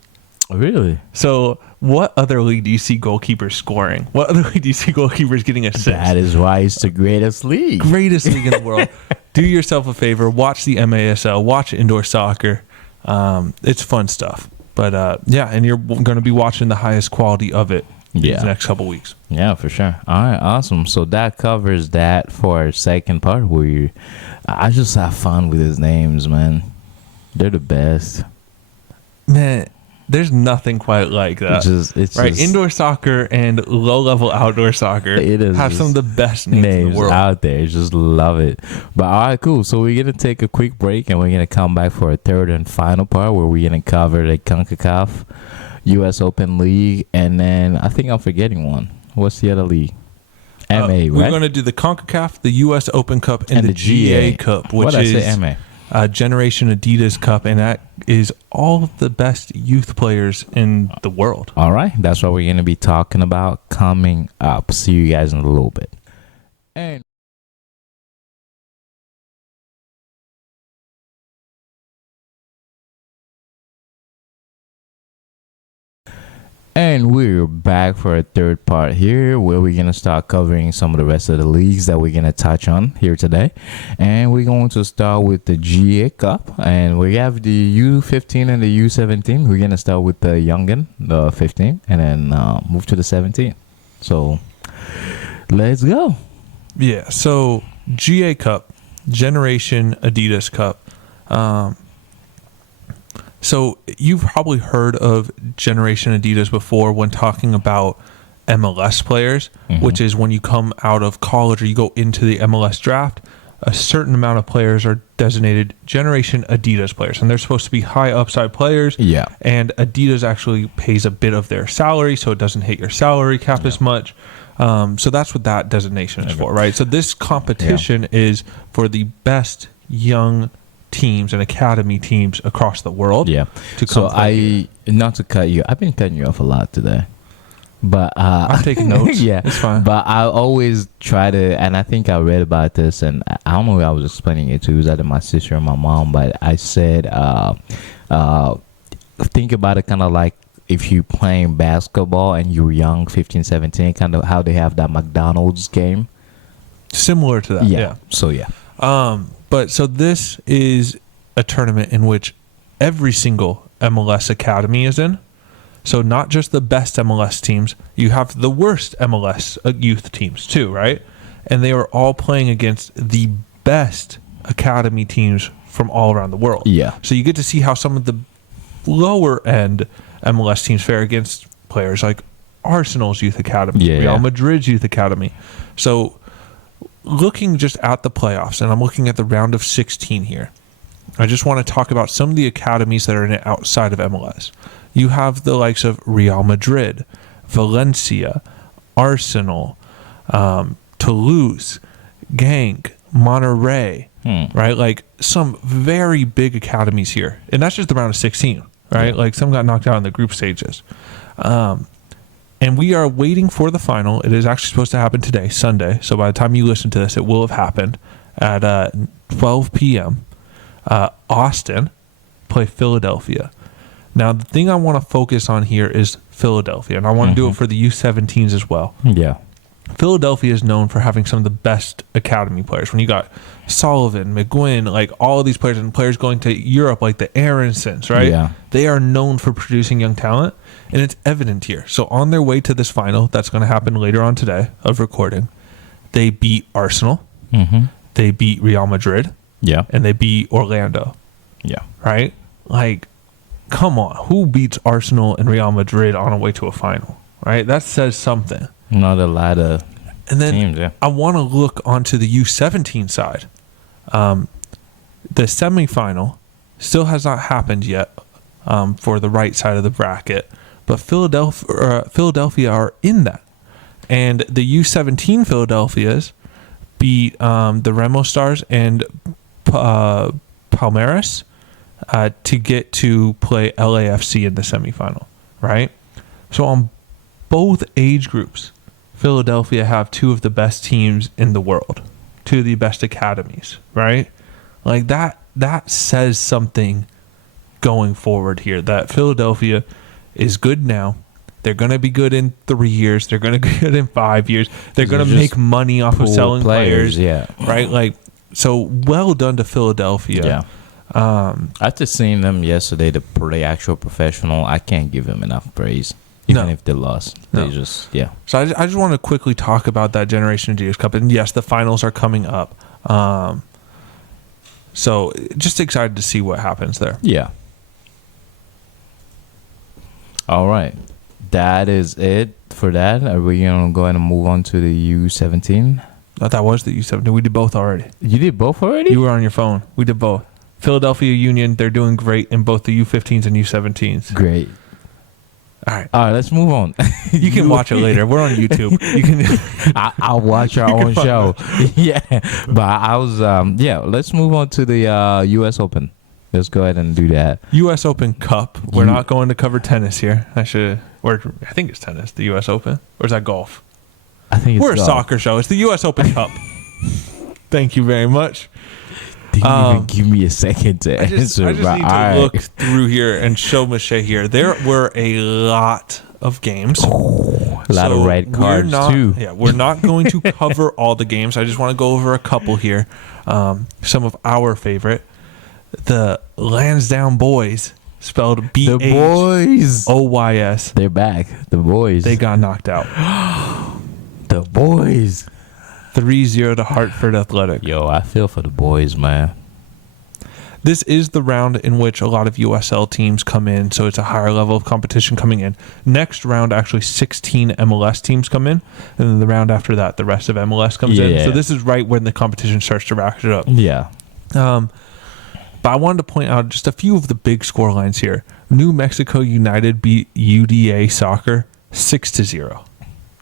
Really? So what other league do you see goalkeepers scoring? What other league do you see goalkeepers getting assists? That is why it's the greatest league. Greatest league in the world. Do yourself a favor. Watch the MASL. Watch indoor soccer. It's fun stuff. But yeah, and you're going to be watching the highest quality of it the next couple weeks. Yeah, for sure. All right, awesome. So that covers that for our second part where I just have fun with his names, man. They're the best. Man, there's nothing quite like that. It's right? just, indoor soccer and low-level outdoor soccer have some of the best names in the world out there. Just love it. But all right, cool. So we're going to take a quick break and we're going to come back for a third and final part where we're going to cover the Concacaf, U.S. Open League, and then I think I'm forgetting one. What's the other league? MA, right? We're going to do the Concacaf, the U.S. Open Cup, and the GA Cup, which is MA? Generation Adidas Cup, and that is all of the best youth players in the world. All right, that's what we're going to be talking about coming up. See you guys in a little bit. And we're back for a third part here where we're going to start covering some of the rest of the leagues that we're going to touch on here today. And we're going to start with the GA Cup. And we have the U15 and the U17. We're going to start with the youngin, the 15, and then move to the 17. So let's go. Yeah, so GA Cup, Generation Adidas Cup. So you've probably heard of Generation Adidas before when talking about MLS players, which is when you come out of college or you go into the MLS draft, a certain amount of players are designated Generation Adidas players, and they're supposed to be high upside players. Yeah. And Adidas actually pays a bit of their salary, so it doesn't hit your salary cap as much. So that's what that designation is for, right? So this competition is for the best young teams and academy teams across the world. Yeah. To come not to cut you, I've been cutting you off a lot today. But I'm taking notes. yeah, it's fine. But I always try to, and I think I read about this, and I don't know who I was explaining it to. It was either my sister or my mom. But I said, think about it kind of like if you playing basketball and you're young, 15, 17, kind of how they have that McDonald's game. Similar to that. Yeah. So yeah. But so this is a tournament in which every single MLS academy is in. So not just the best MLS teams, you have the worst MLS youth teams too, right? And they are all playing against the best academy teams from all around the world. Yeah. So you get to see how some of the lower end MLS teams fare against players like Arsenal's youth academy, Real Madrid's youth academy. So looking just at the playoffs, and I'm looking at the round of 16 here, I just want to talk about some of the academies that are in it outside of MLS. You have the likes of Real Madrid, Valencia, Arsenal, Toulouse, Genk, Monterrey, right? Like some very big academies here. And that's just the round of 16, right? Like some got knocked out in the group stages. And we are waiting for the final. It is actually supposed to happen today, Sunday. So by the time you listen to this, it will have happened at 12 p.m. Austin play Philadelphia. Now, the thing I want to focus on here is Philadelphia, and I want to do it for the U17s as well. Yeah. Philadelphia is known for having some of the best academy players. When you got Sullivan, McGuinn, like all of these players, and players going to Europe like the Aaronsons, right? Yeah. They are known for producing young talent, and it's evident here. So on their way to this final, that's going to happen later on today of recording, they beat Arsenal, they beat Real Madrid, and they beat Orlando. Yeah. Right? Like, come on. Who beats Arsenal and Real Madrid on a way to a final? Right? That says something. Not a lot of teams, yeah. I want to look onto the U17 side. The semifinal still has not happened yet for the right side of the bracket, but Philadelphia are in that. And the U17 Philadelphias beat the Remo Stars and Palmeiras to get to play LAFC in the semifinal, right? So on both age groups, Philadelphia have two of the best teams in the world, two of the best academies, right? Like that says something going forward here, that Philadelphia is good now. They're going to be good in 3 years. They're going to be good in 5 years. They're going to make money off of selling players, right? Like, so well done to Philadelphia. Yeah. After seeing them yesterday, the actual professional, I can't give them enough praise. Even if they lost. They just, So I just want to quickly talk about that Generation of Genius Cup. And yes, the finals are coming up. So just excited to see what happens there. Yeah. All right. That is it for that. Are we going to go ahead and move on to the U17? That was the U17. We did both already. You did both already? You were on your phone. We did both. Philadelphia Union, they're doing great in both the U15s and U17s. Great. All right, let's move on. You can watch it later. We're on YouTube. You can. I'll watch our own show. Yeah, but I was let's move on to the U.S. Open. Let's go ahead and do that. U.S. Open Cup. We're not going to cover tennis here. I think it's tennis. The U.S. Open, or is that golf? I think we're a soccer show. It's the U.S. Open Cup. Thank you very much. Didn't even give me a second to answer. I just need to look through here and show Michelle here. There were a lot of games. A lot of red cards, too. Yeah, we're not going to cover all the games. I just want to go over a couple here. Some of our favorite. The Lansdowne Boys, spelled B-H-O-Y-S. They're back. The boys. They got knocked out. The boys. 3-0 to Hartford Athletic. Yo, I feel for the boys, man. This is the round in which a lot of USL teams come in, so it's a higher level of competition coming in. Next round, actually 16 MLS teams come in, and then the round after that, the rest of MLS comes in. So this is right when the competition starts to ratchet up. Yeah. But I wanted to point out just a few of the big score lines here. New Mexico United beat UDA Soccer 6-0.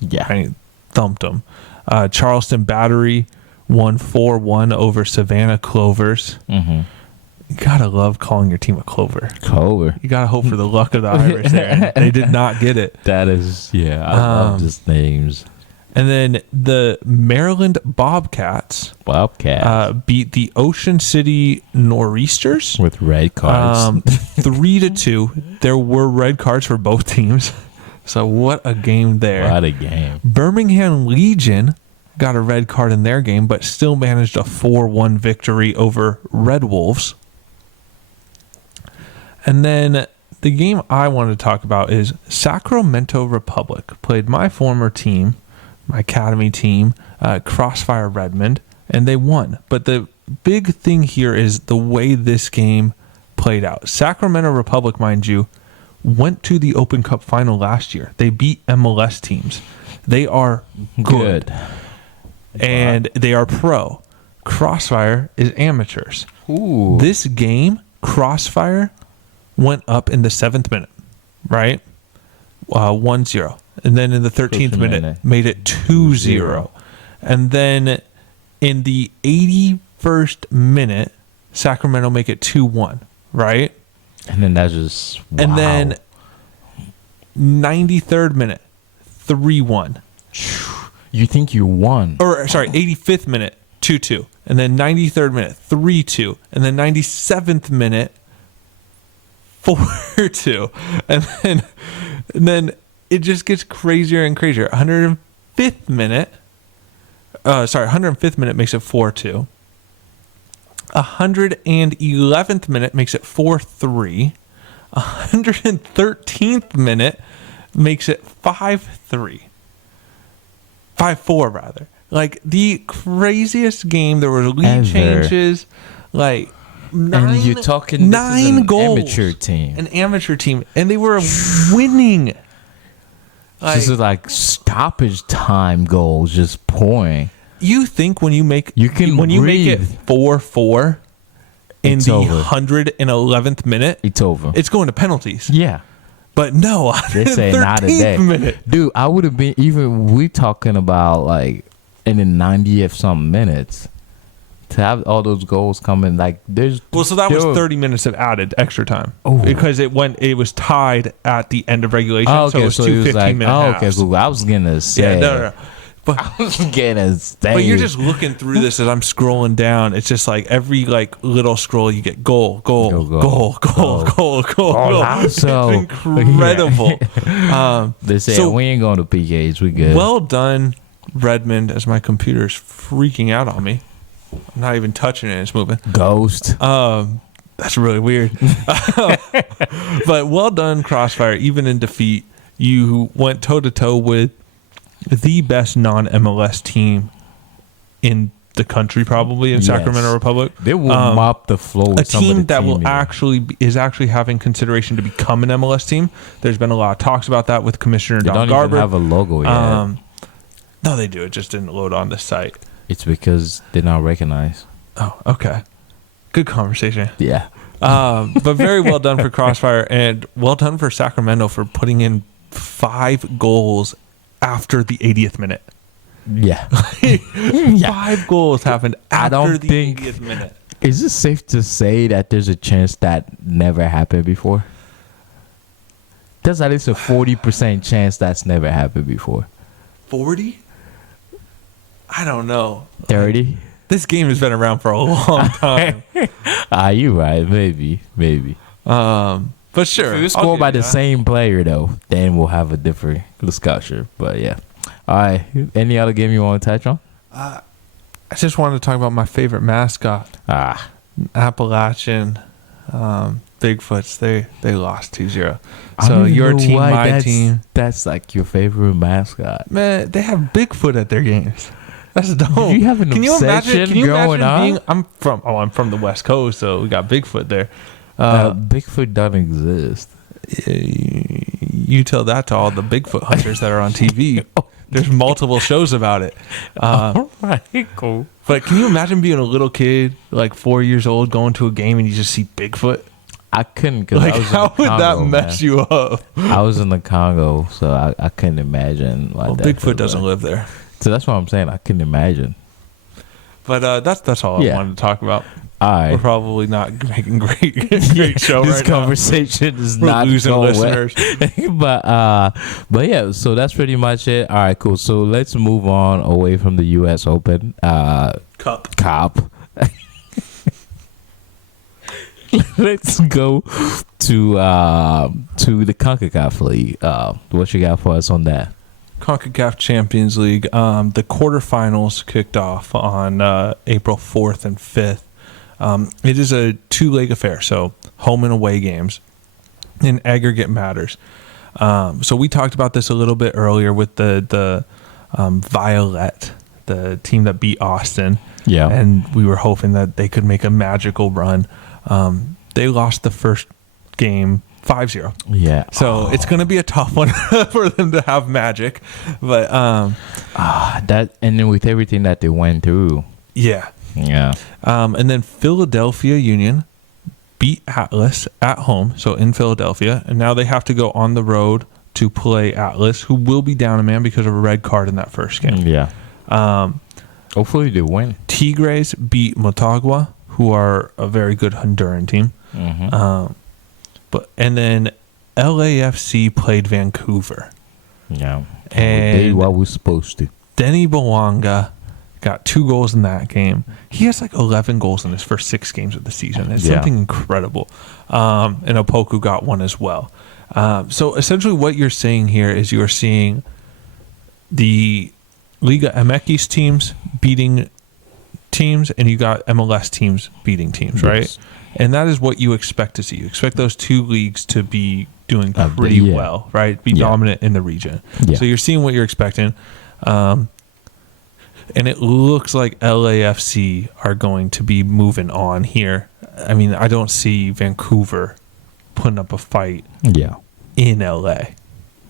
Yeah. I mean, thumped them. Charleston Battery won 4-1 over Savannah Clovers. You gotta love calling your team a Clover. Clover. You gotta hope for the luck of the Irish there. And they did not get it. That is, I love just names. And then the Maryland Bobcats beat the Ocean City Nor'easters with red cards, 3-2. There were red cards for both teams. So what a game there! What a game! Birmingham Legion got a red card in their game, but still managed a 4-1 victory over Red Wolves. And then the game I wanted to talk about is Sacramento Republic played my former team, my academy team, Crossfire Redmond, and they won. But the big thing here is the way this game played out. Sacramento Republic, mind you, went to the Open Cup final last year. They beat MLS teams. They are good. And they are pro. Crossfire is amateurs. Ooh. This game, Crossfire went up in the 7th minute, right? 1-0. And then in the 13th minute, made it 2-0. And then in the 81st minute, Sacramento make it 2-1, right? And then that's just, wow. And then 93rd minute, 3-1. You think you won? Or, sorry, 85th minute, 2-2. And then 93rd minute, 3-2. And then 97th minute, 4-2. And then it just gets crazier and crazier. 105th minute makes it 4-2. 111th minute makes it 4-3. 113th minute makes it 5-3. 5-4 rather. Like the craziest game. There were lead changes. Like and you're talking 9 goals. Amateur team. An amateur team. And they were winning. This is like stoppage time goals just pouring. You think when you make you make it 4-4 in the 111th minute, it's over. It's going to penalties. Yeah. But no, they say not a day. Minute. Dude, I would have been we talking about like in the 90th some minutes to have all those goals coming like there's so that was 30 minutes of added extra time because it was tied at the end of regulation. So it was 2 15-minute halves. Okay, so I was gonna say no. But I was gonna say, but you're just looking through this as I'm scrolling down. It's just like every like little scroll you get goal. So It's incredible. They say we ain't going to PKs. We good. Well done, Redmond. As my computer's freaking out on me. I'm not even touching it. It's moving. Ghost. That's really weird. But well done, Crossfire. Even in defeat, you went toe to toe with the best non-MLS team in the country, probably in Sacramento Republic. They will mop the floor with a team that will is actually having consideration to become an MLS team. There's been a lot of talks about that with Commissioner Don Garber. They don't even have a logo yet. No, they do. It just didn't load on the site. It's because they're not recognized. Oh, okay. Good conversation. Yeah. But very well done for Crossfire, and well done for Sacramento for putting in 5 goals after the 80th minute. Yeah. 5 goals happened after the 80th minute. Is it safe to say that there's a chance that never happened before? There's at least a 40% chance that's never happened before. 40? I don't know. 30? This game has been around for a long time. You're right. Maybe. But sure. If we score by the same player, though, then we'll have a different discussion. But yeah. All right. Any other game you want to touch on? I just wanted to talk about my favorite mascot. Appalachian Bigfoots. They lost 2-0. So your team, my team. That's like your favorite mascot. Man, they have Bigfoot at their games. That's dope. Did you have an obsession growing up? I'm from the West Coast, so we got Bigfoot there. Bigfoot doesn't exist. You tell that to all the Bigfoot hunters that are on TV. There's multiple shows about it. All right, cool. But can you imagine being a little kid, like 4 years old, going to a game and you just see Bigfoot? I couldn't. Cause like, I was how would that mess you up? I was in the Congo, so I couldn't imagine. Bigfoot doesn't live there. So that's what I'm saying. I couldn't imagine. But that's all I wanted to talk about. All right. We're probably not making great show this right conversation is We're not losing going listeners. but yeah, so that's pretty much it. All right, cool. So let's move on away from the U.S. Open Cup. Let's go to the Concacaf League. What you got for us on that? CONCACAF Champions League. The quarterfinals kicked off on April 4th and 5th. It is a two-leg affair, so home and away games in aggregate matters. So we talked about this a little bit earlier with the Violet, the team that beat Austin. Yeah. And we were hoping that they could make a magical run. They lost the first game 5-0. Yeah. So it's going to be a tough one for them to have magic. But that, and then with everything that they went through. yeah. Yeah. And then Philadelphia Union beat Atlas at home, so in Philadelphia. And now they have to go on the road to play Atlas, who will be down a man because of a red card in that first game. Yeah. Hopefully they win. Tigres beat Motagua, who are a very good Honduran team. Mm-hmm. And then LAFC played Vancouver. Yeah. And we did what we're supposed to. Denny Bouanga got 2 goals in that game. He has like 11 goals in his first 6 games of the season. It's something incredible. And Opoku got 1 as well. So essentially what you're saying here is you're seeing the Liga MX teams beating teams, and you got MLS teams beating teams, right? Yes. And that is what you expect to see. You expect those 2 leagues to be doing pretty well, right? Be dominant in the region. Yeah. So you're seeing what you're expecting. And it looks like LAFC are going to be moving on here. I mean, I don't see Vancouver putting up a fight in LA,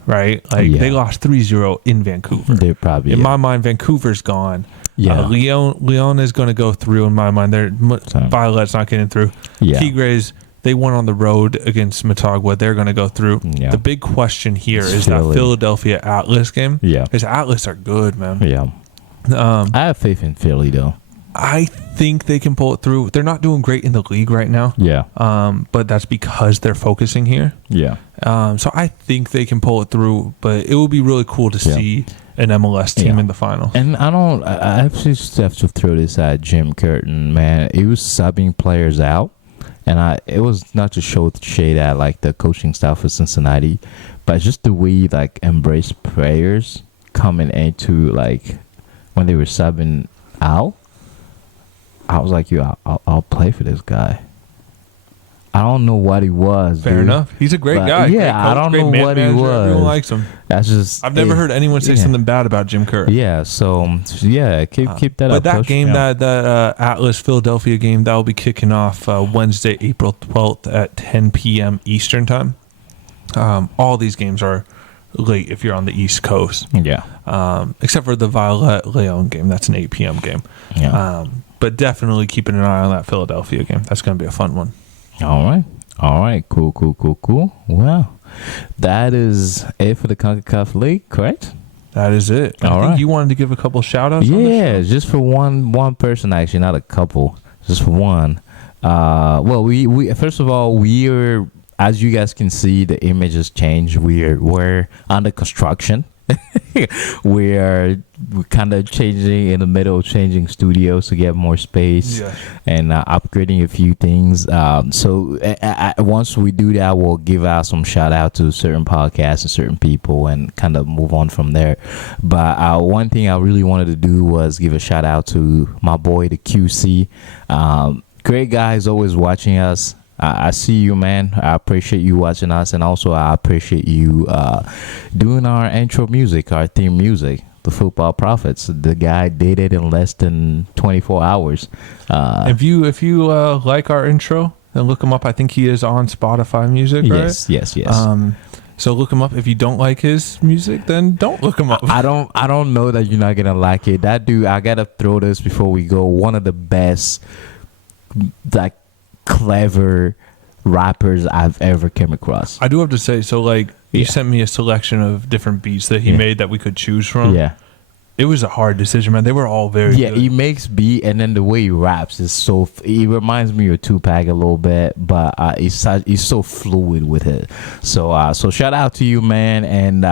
right? Like they lost 3-0 in Vancouver. They probably in my mind, Vancouver's gone. Yeah. Leon is going to go through in my mind. Violet's not getting through. Yeah. Tigres, they went on the road against Motagua. They're going to go through. Yeah. The big question here is Philly. that Philadelphia Atlas game. Yeah. Because Atlas are good, man. Yeah. I have faith in Philly, though. I think they can pull it through. They're not doing great in the league right now. Yeah. But that's because they're focusing here. Yeah. So I think they can pull it through, but it will be really cool to see an MLS team in the final. And I just have to throw this at Jim Curtin, man. He was subbing players out, and it was not to show shade at like the coaching staff of Cincinnati, but just the way he like embraced players coming into like when they were subbing out. I was like, I'll play for this guy. I don't know what he was. Fair enough. He's a great guy. Yeah, great coach, I don't know what he was. Everyone likes him. That's just. I've never heard anyone say something bad about Jim Kerr. Yeah. So keep that up. But that Coach. game, that Atlas Philadelphia game, that will be kicking off Wednesday, April 12th at 10 p.m. Eastern time. All these games are late if you're on the East Coast. Yeah. Except for the Violet Leon game. That's an 8 p.m. game. Yeah. But definitely keeping an eye on that Philadelphia game. That's going to be a fun one. All right. Cool. Well, that is it for the CONCACAF League, correct? That is it. I think you wanted to give a couple shout-outs. Yeah, just for one person, actually, not a couple. Just for one. Well, we first of all, we are, as you guys can see, the image has changed. We're under construction. We're kind of changing in the middle, changing studios to get more space and upgrading a few things. So once we do that, we'll give out some shout out to certain podcasts and certain people and kind of move on from there. But one thing I really wanted to do was give a shout out to my boy, the QC. Great guy, is always watching us. I see you, man. I appreciate you watching us, and also I appreciate you doing our intro music, our theme music, the Football Prophets. The guy did it in less than 24 hours. If you like our intro, then look him up. I think he is on Spotify Music, right? Yes. So look him up. If you don't like his music, then don't look him up. I don't know that you're not gonna like it. That dude, I gotta throw this before we go. One of the best, like, clever rappers I've ever came across. I do have to say, so like you sent me a selection of different beats that he made that we could choose from. Yeah. It was a hard decision, man. They were all very good. He makes beat, and then the way he raps is so. He reminds me of Tupac a little bit, but he's so fluid with it. So shout out to you, man. And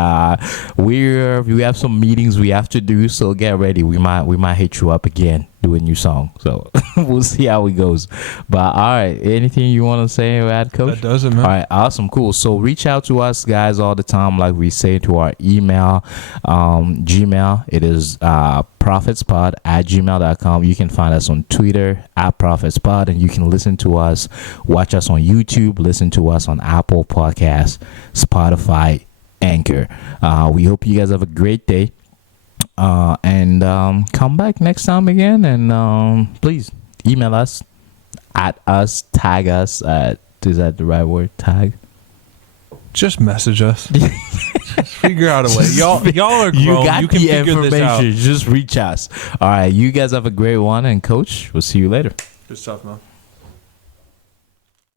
we have some meetings we have to do. So get ready. We might hit you up again, do a new song. So we'll see how it goes. But all right, anything you want to say, Coach? That does it, man. All right, awesome, cool. So reach out to us, guys, all the time, like we say, to our email, Gmail. It is prophetspod@gmail.com. You can find us on Twitter @prophetspod, and you can listen to us, watch us on YouTube, listen to us on Apple Podcasts, Spotify, Anchor. We hope you guys have a great day, and come back next time again, and please email us, tag us at, is that the right word, tag? Just message us. Just figure out a way. Y'all are grown. You got you can the figure this out. information. Just reach us. All right, you guys have a great one, and Coach, we'll see you later. Good stuff, man.